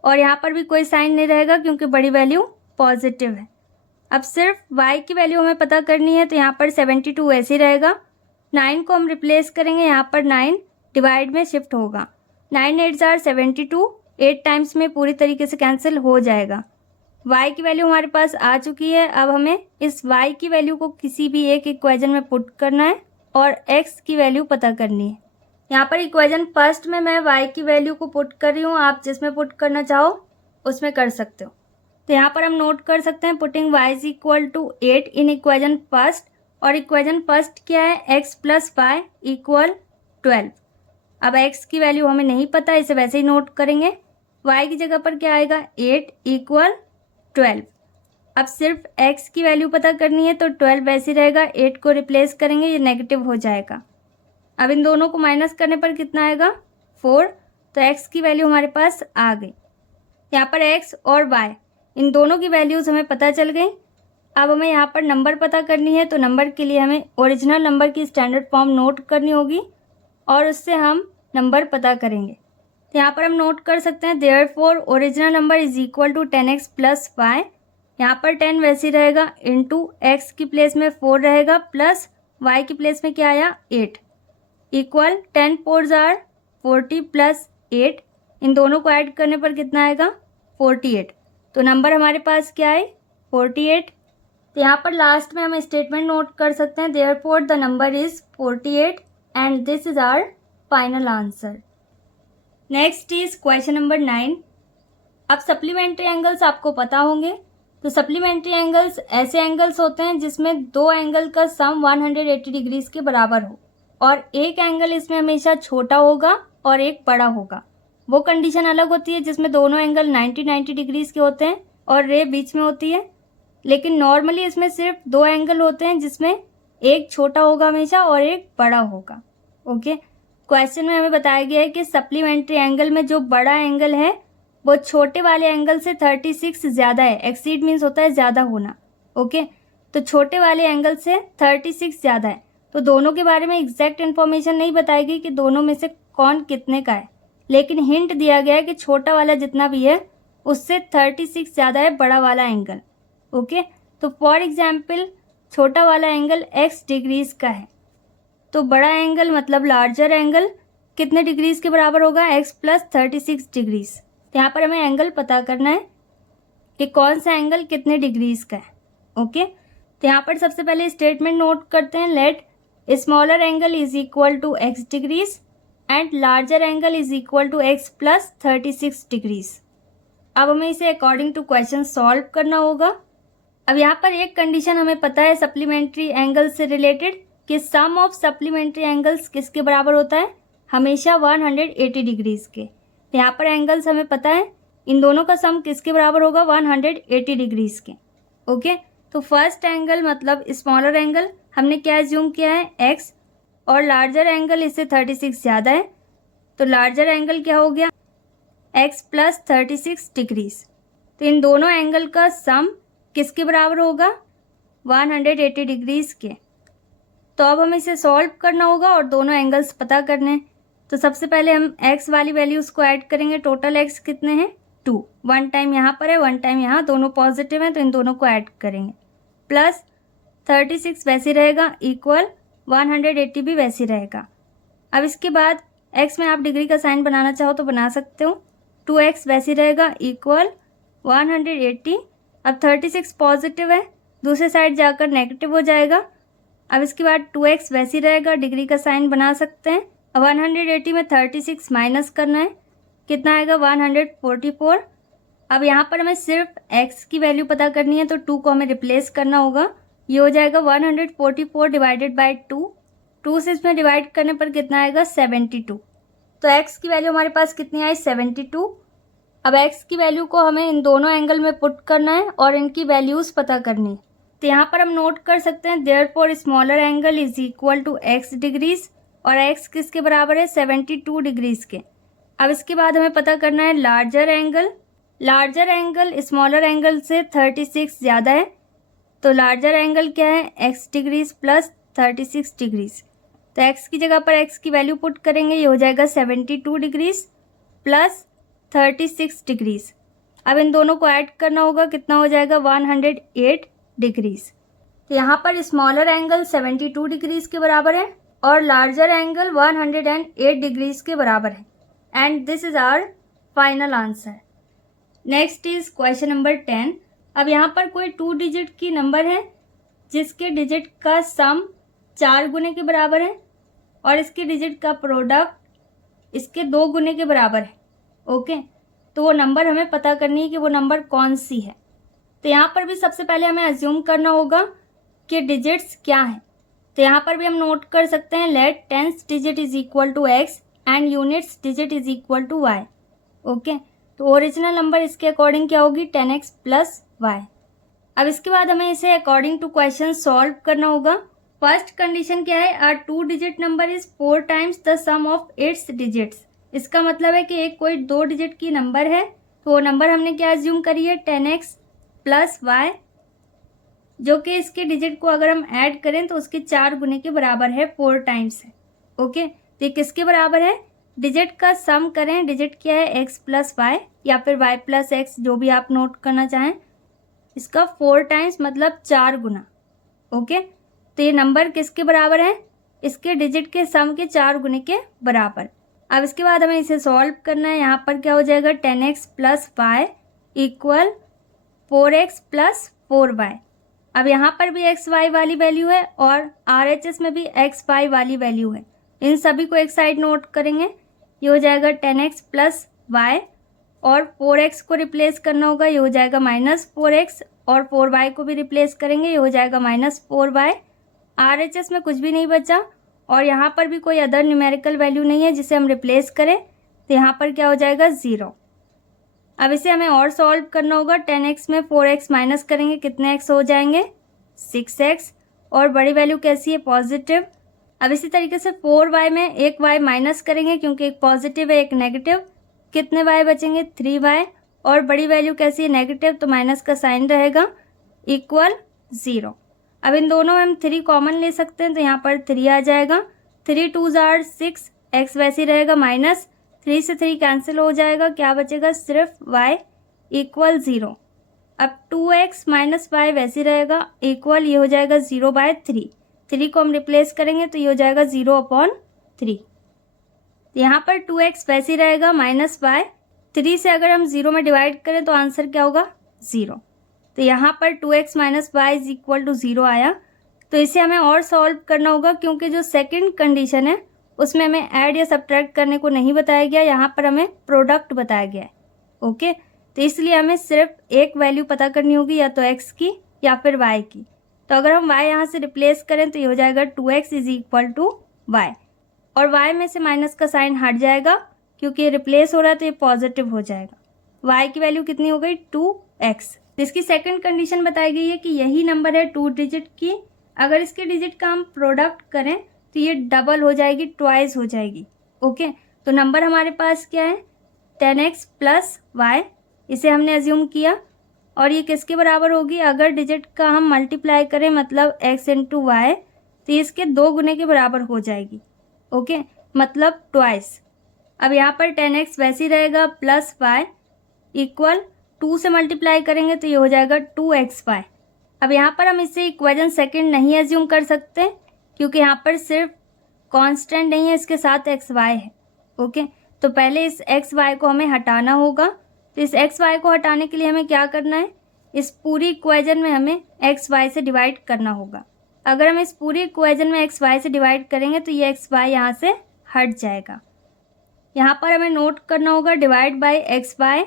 और यहाँ पर भी कोई साइन नहीं रहेगा क्योंकि बड़ी वैल्यू पॉजिटिव है। अब सिर्फ y की वैल्यू हमें पता करनी है, तो यहाँ पर 72 ऐसे ही रहेगा। 9 को हम रिप्लेस करेंगे, यहाँ पर 9 डिवाइड में शिफ्ट होगा, 9 8 आर 72, 8 टाइम्स में पूरी तरीके से कैंसिल हो जाएगा। y की वैल्यू हमारे पास आ चुकी है। अब हमें इस y की वैल्यू को किसी भी एक इक्वेशन में पुट करना है और x की वैल्यू पता करनी है। यहाँ पर इक्वेशन फर्स्ट में मैं y की वैल्यू को पुट कर रही हूँ, आप जिसमें पुट करना चाहो उसमें कर सकते हो। तो यहाँ पर हम नोट कर सकते हैं putting y is equal to 8 in equation first, और इक्वेशन फर्स्ट क्या है, x प्लस 5 इक्वल 12। अब x की वैल्यू हमें नहीं पता, इसे वैसे ही नोट करेंगे। y की जगह पर क्या आएगा, 8 इक्वल 12। अब सिर्फ x की वैल्यू पता करनी है, तो 12 वैसे ही रहेगा, 8 को रिप्लेस करेंगे, ये नेगेटिव हो जाएगा। अब इन दोनों को माइनस करने पर कितना आएगा, 4, तो x की वैल्यू हमारे पास आ गई। यहाँ पर x और y इन दोनों की वैल्यूज़ हमें पता चल गई। अब हमें यहाँ पर नंबर पता करनी है, तो नंबर के लिए हमें ओरिजिनल नंबर की स्टैंडर्ड फॉर्म नोट करनी होगी और उससे हम नंबर पता करेंगे। तो यहाँ पर हम नोट कर सकते हैं therefore original number is equal to 10x plus 5। यहाँ पर 10 वैसे ही रहेगा, इंटू x की प्लेस में 4 रहेगा, प्लस y की प्लेस में क्या आया 8, इक्वल 10 4 आर 40 प्लस 8, इन दोनों को ऐड करने पर कितना आएगा 48। तो नंबर हमारे पास क्या है 48। तो यहाँ पर लास्ट में हम स्टेटमेंट नोट कर सकते हैं therefore the number is 48 and this is our final answer. Next is question number 9। अब सप्लीमेंट्री एंगल्स आपको पता होंगे। तो सप्लीमेंट्री एंगल्स ऐसे एंगल्स होते हैं जिसमें दो एंगल का सम 180 डिग्रीज के बराबर हो और एक एंगल इसमें हमेशा छोटा होगा और एक बड़ा होगा। वो कंडीशन अलग होती है जिसमें दोनों एंगल 90 डिग्रीज के होते हैं और रे बीच में होती है। लेकिन नॉर्मली इसमें सिर्फ दो एंगल होते हैं जिसमें एक छोटा होगा हमेशा और एक बड़ा होगा। ओके, क्वेश्चन में हमें बताया गया है कि सप्लीमेंट्री एंगल में जो बड़ा एंगल है वो छोटे वाले एंगल से 36 ज़्यादा है। एक्सीड मीन्स होता है ज़्यादा होना। ओके, तो छोटे वाले एंगल से 36 ज़्यादा है। तो दोनों के बारे में एग्जैक्ट इन्फॉर्मेशन नहीं बताई गई कि दोनों में से कौन कितने का है, लेकिन हिंट दिया गया है कि छोटा वाला जितना भी है उससे 36 ज़्यादा है बड़ा वाला एंगल। ओके, तो फॉर एग्जाम्पल छोटा वाला एंगल x डिग्रीज का है, तो बड़ा एंगल मतलब लार्जर एंगल कितने डिग्रीज के बराबर होगा, x प्लस 36 डिग्रीज। तो यहाँ पर हमें एंगल पता करना है कि कौन सा एंगल कितने डिग्रीज का है। ओके, तो यहाँ पर सबसे पहले स्टेटमेंट नोट करते हैं, let smaller angle is equal to x degrees and larger angle is equal to x plus 36 degrees. अब हमें इसे अकॉर्डिंग टू क्वेश्चन सॉल्व करना होगा। अब यहाँ पर एक कंडीशन हमें पता है सप्लीमेंट्री एंगल से रिलेटेड कि सम ऑफ सप्लीमेंट्री एंगल्स किसके बराबर होता है, हमेशा 180 डिग्रीज के। तो यहाँ पर एंगल्स हमें पता है, इन दोनों का सम किसके बराबर होगा 180 डिग्रीज के। ओके, तो फर्स्ट एंगल मतलब स्मॉलर एंगल हमने क्या एज्यूम किया है x, और लार्जर एंगल इससे 36 ज़्यादा है, तो लार्जर एंगल क्या हो गया, x प्लस 36 डिग्रीज। तो इन दोनों एंगल का सम किसके बराबर होगा, 180 डिग्रीज के। तो अब हमें इसे सॉल्व करना होगा और दोनों एंगल्स पता करने हैं। तो सबसे पहले हम x वाली वैल्यूज को ऐड करेंगे। टोटल x कितने हैं, 2। 1 टाइम यहाँ पर है, 1 टाइम यहाँ, दोनों पॉजिटिव हैं तो इन दोनों को ऐड करेंगे। प्लस 36 वैसे रहेगा, इक्वल 180 भी वैसे रहेगा। अब इसके बाद x में आप डिग्री का साइन बनाना चाहो तो बना सकते हो। 2x वैसे रहेगा, इक्वल 180। अब 36 पॉजिटिव है, दूसरे साइड जाकर नेगेटिव हो जाएगा। अब इसके बाद 2x वैसे रहेगा, डिग्री का साइन बना सकते हैं। अब 180 में 36 माइनस करना है, कितना आएगा, 144। अब यहाँ पर हमें सिर्फ x की वैल्यू पता करनी है तो 2 को हमें रिप्लेस करना होगा। ये हो जाएगा 144 डिवाइडेड बाई 2। 2 से इसमें डिवाइड करने पर कितना आएगा, 72। तो x की वैल्यू हमारे पास कितनी आई, 72। अब x की वैल्यू को हमें इन दोनों एंगल में पुट करना है और इनकी वैल्यूज़ पता करनी है। तो यहाँ पर हम नोट कर सकते हैं therefore smaller angle is equal to x degrees, और x किसके बराबर है, 72 डिग्रीज के। अब इसके बाद हमें पता करना है larger angle. Larger angle smaller angle से 36 ज़्यादा है, तो लार्जर एंगल क्या है, x डिग्रीज प्लस 36 डिग्रीज। तो x की जगह पर x की वैल्यू पुट करेंगे, ये हो जाएगा 72 डिग्रीज प्लस 36 डिग्रीज। अब इन दोनों को ऐड करना होगा, कितना हो जाएगा, 108 डिग्रीज। तो यहाँ पर स्मॉलर एंगल 72 डिग्रीज के बराबर है और लार्जर एंगल 108 डिग्रीज के बराबर है। And this is our final answer. Next is question number 10। अब यहाँ पर कोई 2 डिजिट की नंबर है जिसके डिजिट का सम 4 गुने के बराबर है और इसके डिजिट का प्रोडक्ट इसके 2 गुने के बराबर है। ओके, तो वो नंबर हमें पता करनी है कि वो नंबर कौन सी है। तो यहाँ पर भी सबसे पहले हमें अज्यूम करना होगा कि डिजिट्स क्या है। तो यहाँ पर भी हम नोट कर सकते हैं let 10th digit is equal to x and units digit is equal to y। Okay, तो ओरिजिनल नंबर इसके अकॉर्डिंग क्या होगी, 10x प्लस y। अब इसके बाद हमें इसे अकॉर्डिंग टू क्वेश्चन सॉल्व करना होगा। फर्स्ट कंडीशन क्या है, our 2 digit number is 4 times the sum of its digits. इसका मतलब है कि एक कोई 2 डिजिट की नंबर है तो वो नंबर हमने क्या अज्यूम करी है, 10x प्लस y, जो कि इसके डिजिट को अगर हम ऐड करें तो उसके 4 गुने के बराबर है, 4 टाइम्स है। ओके, तो ये किसके बराबर है, डिजिट का सम करें, डिजिट क्या है, x प्लस वाई या फिर y प्लस x, जो भी आप नोट करना चाहें। इसका 4 टाइम्स मतलब 4 गुना। ओके, तो ये नंबर किसके बराबर है, इसके डिजिट के सम के 4 गुने के बराबर। अब इसके बाद हमें इसे सॉल्व करना है। यहाँ पर क्या हो जाएगा, 10x plus y equal 4x plus 4y। अब यहाँ पर भी एक्स वाई वाली वैल्यू है और RHS में भी एक्स वाई वाली वैल्यू है। इन सभी को एक साइड नोट करेंगे, ये हो जाएगा 10x प्लस वाई और 4x को रिप्लेस करना होगा, ये हो जाएगा -4x और 4y को भी रिप्लेस करेंगे, ये हो जाएगा -4y। RHS में कुछ भी नहीं बचा और यहाँ पर भी कोई अदर न्यूमेरिकल वैल्यू नहीं है जिसे हम रिप्लेस करें, तो यहाँ पर क्या हो जाएगा, 0। अब इसे हमें और सॉल्व करना होगा। 10x में 4x माइनस करेंगे, कितने x हो जाएंगे, 6x, और बड़ी वैल्यू कैसी है, पॉजिटिव। अब इसी तरीके से 4y में एक y माइनस करेंगे क्योंकि एक पॉजिटिव है एक नेगेटिव, कितने y बचेंगे, 3y, और बड़ी वैल्यू कैसी है, नेगेटिव, तो माइनस का साइन रहेगा, इक्वल 0। अब इन दोनों में हम 3 कॉमन ले सकते हैं तो यहाँ पर 3 आ जाएगा, 3 2 जार 6, x वैसे रहेगा माइनस, 3 से 3 कैंसिल हो जाएगा, क्या बचेगा, सिर्फ y इक्वल 0। अब 2x माइनस वाई वैसे रहेगा, इक्वल ये हो जाएगा 0/3। 3 को हम रिप्लेस करेंगे तो ये हो जाएगा 0/3। यहाँ पर 2x वैसे रहेगा माइनस वाई, 3 से अगर हम 0 में डिवाइड करें तो आंसर क्या होगा, 0। तो यहाँ पर 2x minus y is equal to 0 आया। तो इसे हमें और सॉल्व करना होगा क्योंकि जो सेकंड कंडीशन है उसमें हमें ऐड या सब्ट्रैक्ट करने को नहीं बताया गया, यहाँ पर हमें प्रोडक्ट बताया गया है। ओके, तो इसलिए हमें सिर्फ एक वैल्यू पता करनी होगी, या तो x की या फिर y की। तो अगर हम y यहाँ से रिप्लेस करें तो ये हो जाएगा 2x is equal to y, और y में से माइनस का साइन हट जाएगा क्योंकि ये रिप्लेस हो रहा है तो ये पॉजिटिव हो जाएगा। y की वैल्यू कितनी हो गई, 2x। तो इसकी सेकंड कंडीशन बताई गई है कि यही नंबर है 2 डिजिट की, अगर इसके डिजिट का हम प्रोडक्ट करें तो ये डबल हो जाएगी, ट्वाइस हो जाएगी। ओके, तो नंबर हमारे पास क्या है 10x प्लस वाई, इसे हमने एज्यूम किया। और ये किसके बराबर होगी, अगर डिजिट का हम मल्टीप्लाई करें मतलब x इंटू वाई तो इसके 2 गुने के बराबर हो जाएगी। ओके, मतलब ट्वाइस। अब यहाँ पर 10x वैसे ही रहेगा प्लस वाई इक्वल 2 से मल्टीप्लाई करेंगे तो ये हो जाएगा 2xy। अब यहाँ पर हम इसे इक्वेशन सेकंड नहीं एज्यूम कर सकते क्योंकि यहाँ पर सिर्फ कांस्टेंट नहीं है, इसके साथ xy है। ओके, तो पहले इस xy को हमें हटाना होगा। तो इस xy को हटाने के लिए हमें क्या करना है, इस पूरी इक्वेशन में हमें xy से डिवाइड करना होगा। अगर हम इस पूरी इक्वेशन में xy से डिवाइड करेंगे तो ये xy यहाँ से हट जाएगा। यहाँ पर हमें नोट करना होगा divide by xy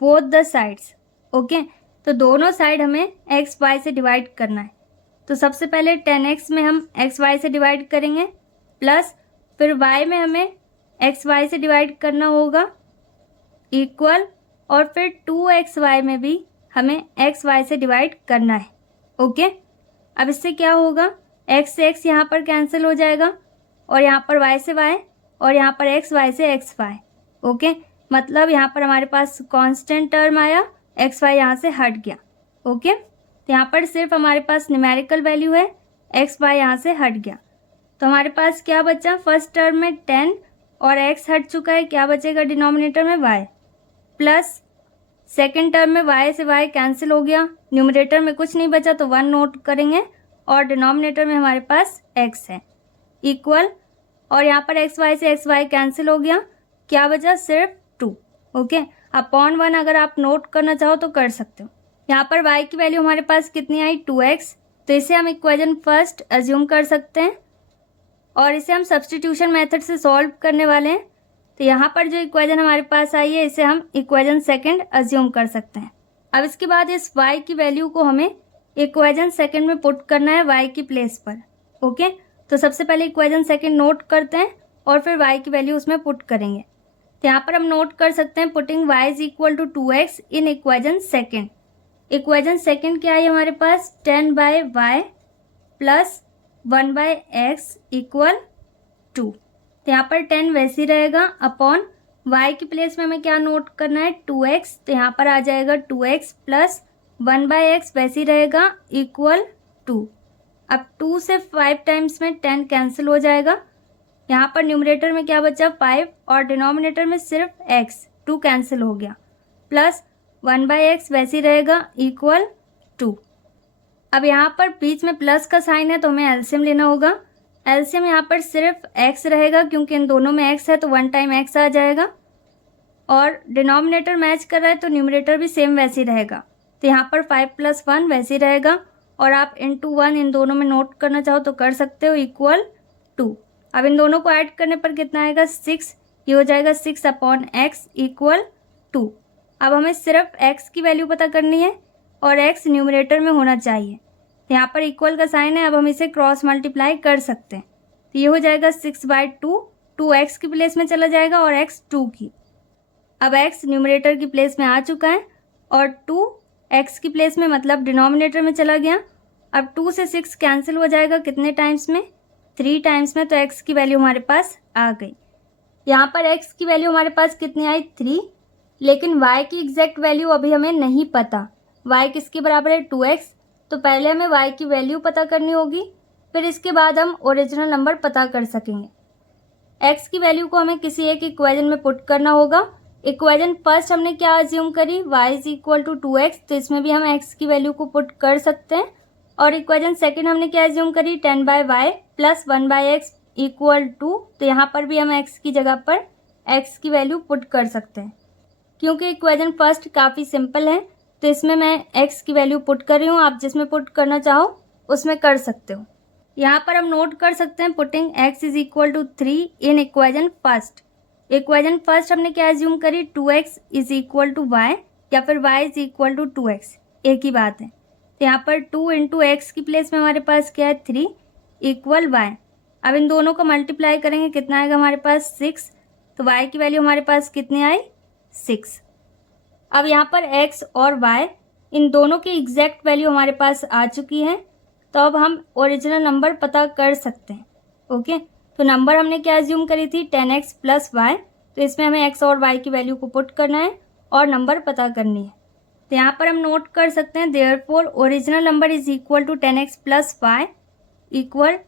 both the sides. Okay, तो दोनों साइड हमें xy से डिवाइड करना है। तो सबसे पहले 10x में हम xy से डिवाइड करेंगे प्लस फिर y में हमें xy से डिवाइड करना होगा इक्वल, और फिर 2xy में भी हमें xy से डिवाइड करना है। ओके, अब इससे क्या होगा, x से x यहाँ पर कैंसिल हो जाएगा और यहाँ पर y से y और यहाँ पर xy से xy। ओके, मतलब यहाँ पर हमारे पास कांस्टेंट टर्म आया, xy यहाँ से हट गया। ओके, तो यहाँ पर सिर्फ हमारे पास न्यूमेरिकल वैल्यू है, xy यहाँ से हट गया। तो हमारे पास क्या बचा, फर्स्ट टर्म में 10 और x हट चुका है, क्या बचेगा डिनोमिनेटर में y, प्लस सेकेंड टर्म में y से y कैंसिल हो गया, न्यूमरेटर में कुछ नहीं बचा तो 1 नोट करेंगे और डिनोमिनेटर में हमारे पास x है इक्वल, और यहाँ पर xy से xy कैंसिल हो गया, क्या बचा सिर्फ 2। ओके, अपॉन 1 अगर आप नोट करना चाहो तो कर सकते हो। यहाँ पर y की वैल्यू हमारे पास कितनी आई 2x, तो इसे हम इक्वेशन फर्स्ट एज्यूम कर सकते हैं और इसे हम सब्स्टिट्यूशन मेथड से सॉल्व करने वाले हैं। तो यहाँ पर जो इक्वेशन हमारे पास आई है इसे हम इक्वेशन सेकंड एज्यूम कर सकते हैं। अब इसके बाद इस y की वैल्यू को हमें इक्वेशन सेकंड में पुट करना है y की प्लेस पर। ओके, तो सबसे पहले इक्वेशन सेकंड नोट करते हैं और फिर y की वैल्यू उसमें पुट करेंगे। तो यहाँ पर हम नोट कर सकते हैं putting y is equal to 2x in equation second. Equation second क्या है हमारे पास 10 by y plus 1 by x equal 2। तो यहाँ पर 10 वैसे ही रहेगा अपॉन y की प्लेस में हमें क्या नोट करना है 2x, तो यहाँ पर आ जाएगा 2x प्लस 1 बाय एक्स वैसे ही रहेगा इक्वल 2। अब 2 से 5 टाइम्स में 10 कैंसिल हो जाएगा, यहाँ पर न्यूमरेटर में क्या बचा 5 और डिनोमिनेटर में सिर्फ x, 2 कैंसिल हो गया, प्लस 1 बाय एक्स वैसे ही रहेगा इक्वल 2। अब यहाँ पर बीच में प्लस का साइन है तो हमें एलसीएम लेना होगा। एलसीएम यहाँ पर सिर्फ x रहेगा क्योंकि इन दोनों में x है तो 1 टाइम x आ जाएगा, और डिनोमिनेटर मैच कर रहा है तो न्यूमरेटर भी सेम वैसे ही रहेगा। तो यहाँ पर 5 प्लस 1 वैसे ही रहेगा, और आप इंटू 1 इन दोनों में नोट करना चाहो तो कर सकते हो इक्वल 2। अब इन दोनों को ऐड करने पर कितना आएगा 6, ये हो जाएगा 6 अपॉन एक्स इक्वल 2। अब हमें सिर्फ x की वैल्यू पता करनी है और x न्यूमरेटर में होना चाहिए। तो यहाँ पर इक्वल का साइन है, अब हम इसे क्रॉस मल्टीप्लाई कर सकते हैं। तो ये हो जाएगा 6/2, 2x की प्लेस में चला जाएगा और x 2 की। अब x न्यूमरेटर की प्लेस में आ चुका है और 2 x की प्लेस में मतलब डिनोमिनेटर में चला गया। अब 2 से 6 कैंसिल हो जाएगा कितने टाइम्स में 3 टाइम्स में, तो x की वैल्यू हमारे पास आ गई। यहाँ पर x की वैल्यू हमारे पास कितनी आई 3, लेकिन y की एग्जैक्ट वैल्यू अभी हमें नहीं पता। y किसके बराबर है 2x, तो पहले हमें y की वैल्यू पता करनी होगी, फिर इसके बाद हम ओरिजिनल नंबर पता कर सकेंगे। x की वैल्यू को हमें किसी एक इक्वेशन में पुट करना होगा। इक्वेशन फर्स्ट हमने क्या अज्यूम करी y is equal to 2x, तो इसमें भी हम x की वैल्यू को पुट कर सकते हैं। और इक्वेशन सेकंड हमने क्या अज्यूम करी 10 by y plus 1 by x equal 2, तो यहाँ पर भी हम x की जगह पर x की वैल्यू पुट कर सकते हैं। क्योंकि इक्वेशन फर्स्ट काफ़ी सिंपल है तो इसमें मैं x की वैल्यू पुट कर रही हूँ, आप जिसमें पुट करना चाहो उसमें कर सकते हो। यहाँ पर हम नोट कर सकते हैं putting x is equal to 3 in equation first. Equation first हमने क्या एज्यूम करी 2x is equal to Y या फिर y is equal to 2x, एक ही बात है। तो यहाँ पर 2 इंटू एक्स की प्लेस में हमारे पास क्या है 3 इक्वल y। अब इन दोनों को मल्टीप्लाई करेंगे कितना आएगा हमारे पास 6, तो y की वैल्यू हमारे पास कितनी आई 6। अब यहाँ पर x और y इन दोनों की एग्जैक्ट वैल्यू हमारे पास आ चुकी है, तो अब हम ओरिजिनल नंबर पता कर सकते हैं। ओके, तो नंबर हमने क्या एज्यूम करी थी 10x प्लस वाई, तो इसमें हमें x और y की वैल्यू को पुट करना है और नंबर पता करनी है। तो यहाँ पर हम नोट कर सकते हैं therefore original number is equal to 10x प्लस y इक्वल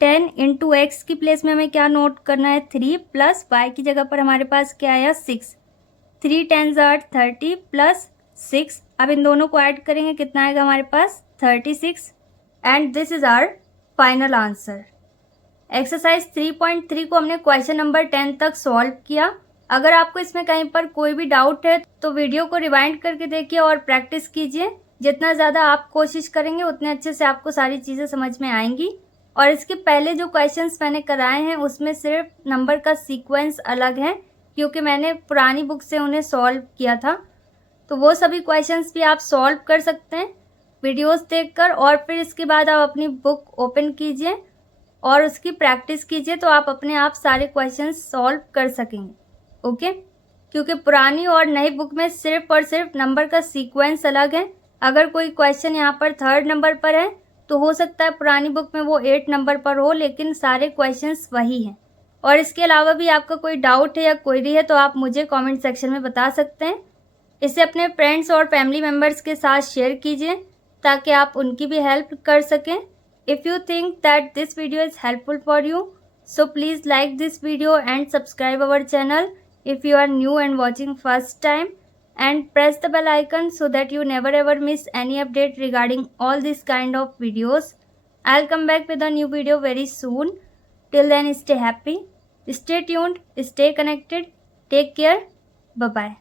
10 इंटू एक्स की प्लेस में हमें क्या नोट करना है 3 प्लस y की जगह पर हमारे पास क्या आया 6। 3 10s are 30 प्लस 6। अब इन दोनों को ऐड करेंगे कितना आएगा हमारे पास 36 and this is our final answer. Exercise 3.3 को हमने क्वेश्चन नंबर 10 तक सॉल्व किया। अगर आपको इसमें कहीं पर कोई भी डाउट है तो वीडियो को रिवाइंड करके देखिए और प्रैक्टिस कीजिए। जितना ज़्यादा आप कोशिश करेंगे उतने अच्छे से आपको सारी चीज़ें समझ में आएंगी। और इसके पहले जो क्वेश्चंस मैंने कराए हैं उसमें सिर्फ नंबर का सीक्वेंस अलग है क्योंकि मैंने पुरानी बुक से उन्हें सॉल्व किया था। तो वो सभी क्वेश्चंस भी आप सॉल्व कर सकते हैं वीडियोस देखकर, और फिर इसके बाद आप अपनी बुक ओपन कीजिए और उसकी प्रैक्टिस कीजिए तो आप अपने आप सारे क्वेश्चंस सॉल्व कर सकेंगे। ओके, क्योंकि पुरानी और नई बुक में सिर्फ और सिर्फ नंबर का सीक्वेंस अलग है। अगर कोई क्वेश्चन यहाँ पर 3rd नंबर पर है तो हो सकता है पुरानी बुक में वो 8 नंबर पर हो, लेकिन सारे क्वेश्चंस वही हैं। और इसके अलावा भी आपका कोई डाउट है या क्वेरी है तो आप मुझे कमेंट सेक्शन में बता सकते हैं। इसे अपने फ्रेंड्स और फैमिली मेम्बर्स के साथ शेयर कीजिए ताकि आप उनकी भी हेल्प कर सकें। If you think that this video is helpful for you so please like this video and subscribe our channel if you are new and watching first time, and press the bell icon so that you never ever miss any update regarding all this kind of videos. I'll come back with a new video very soon. Till then, stay happy, stay tuned, stay connected, take care, bye bye.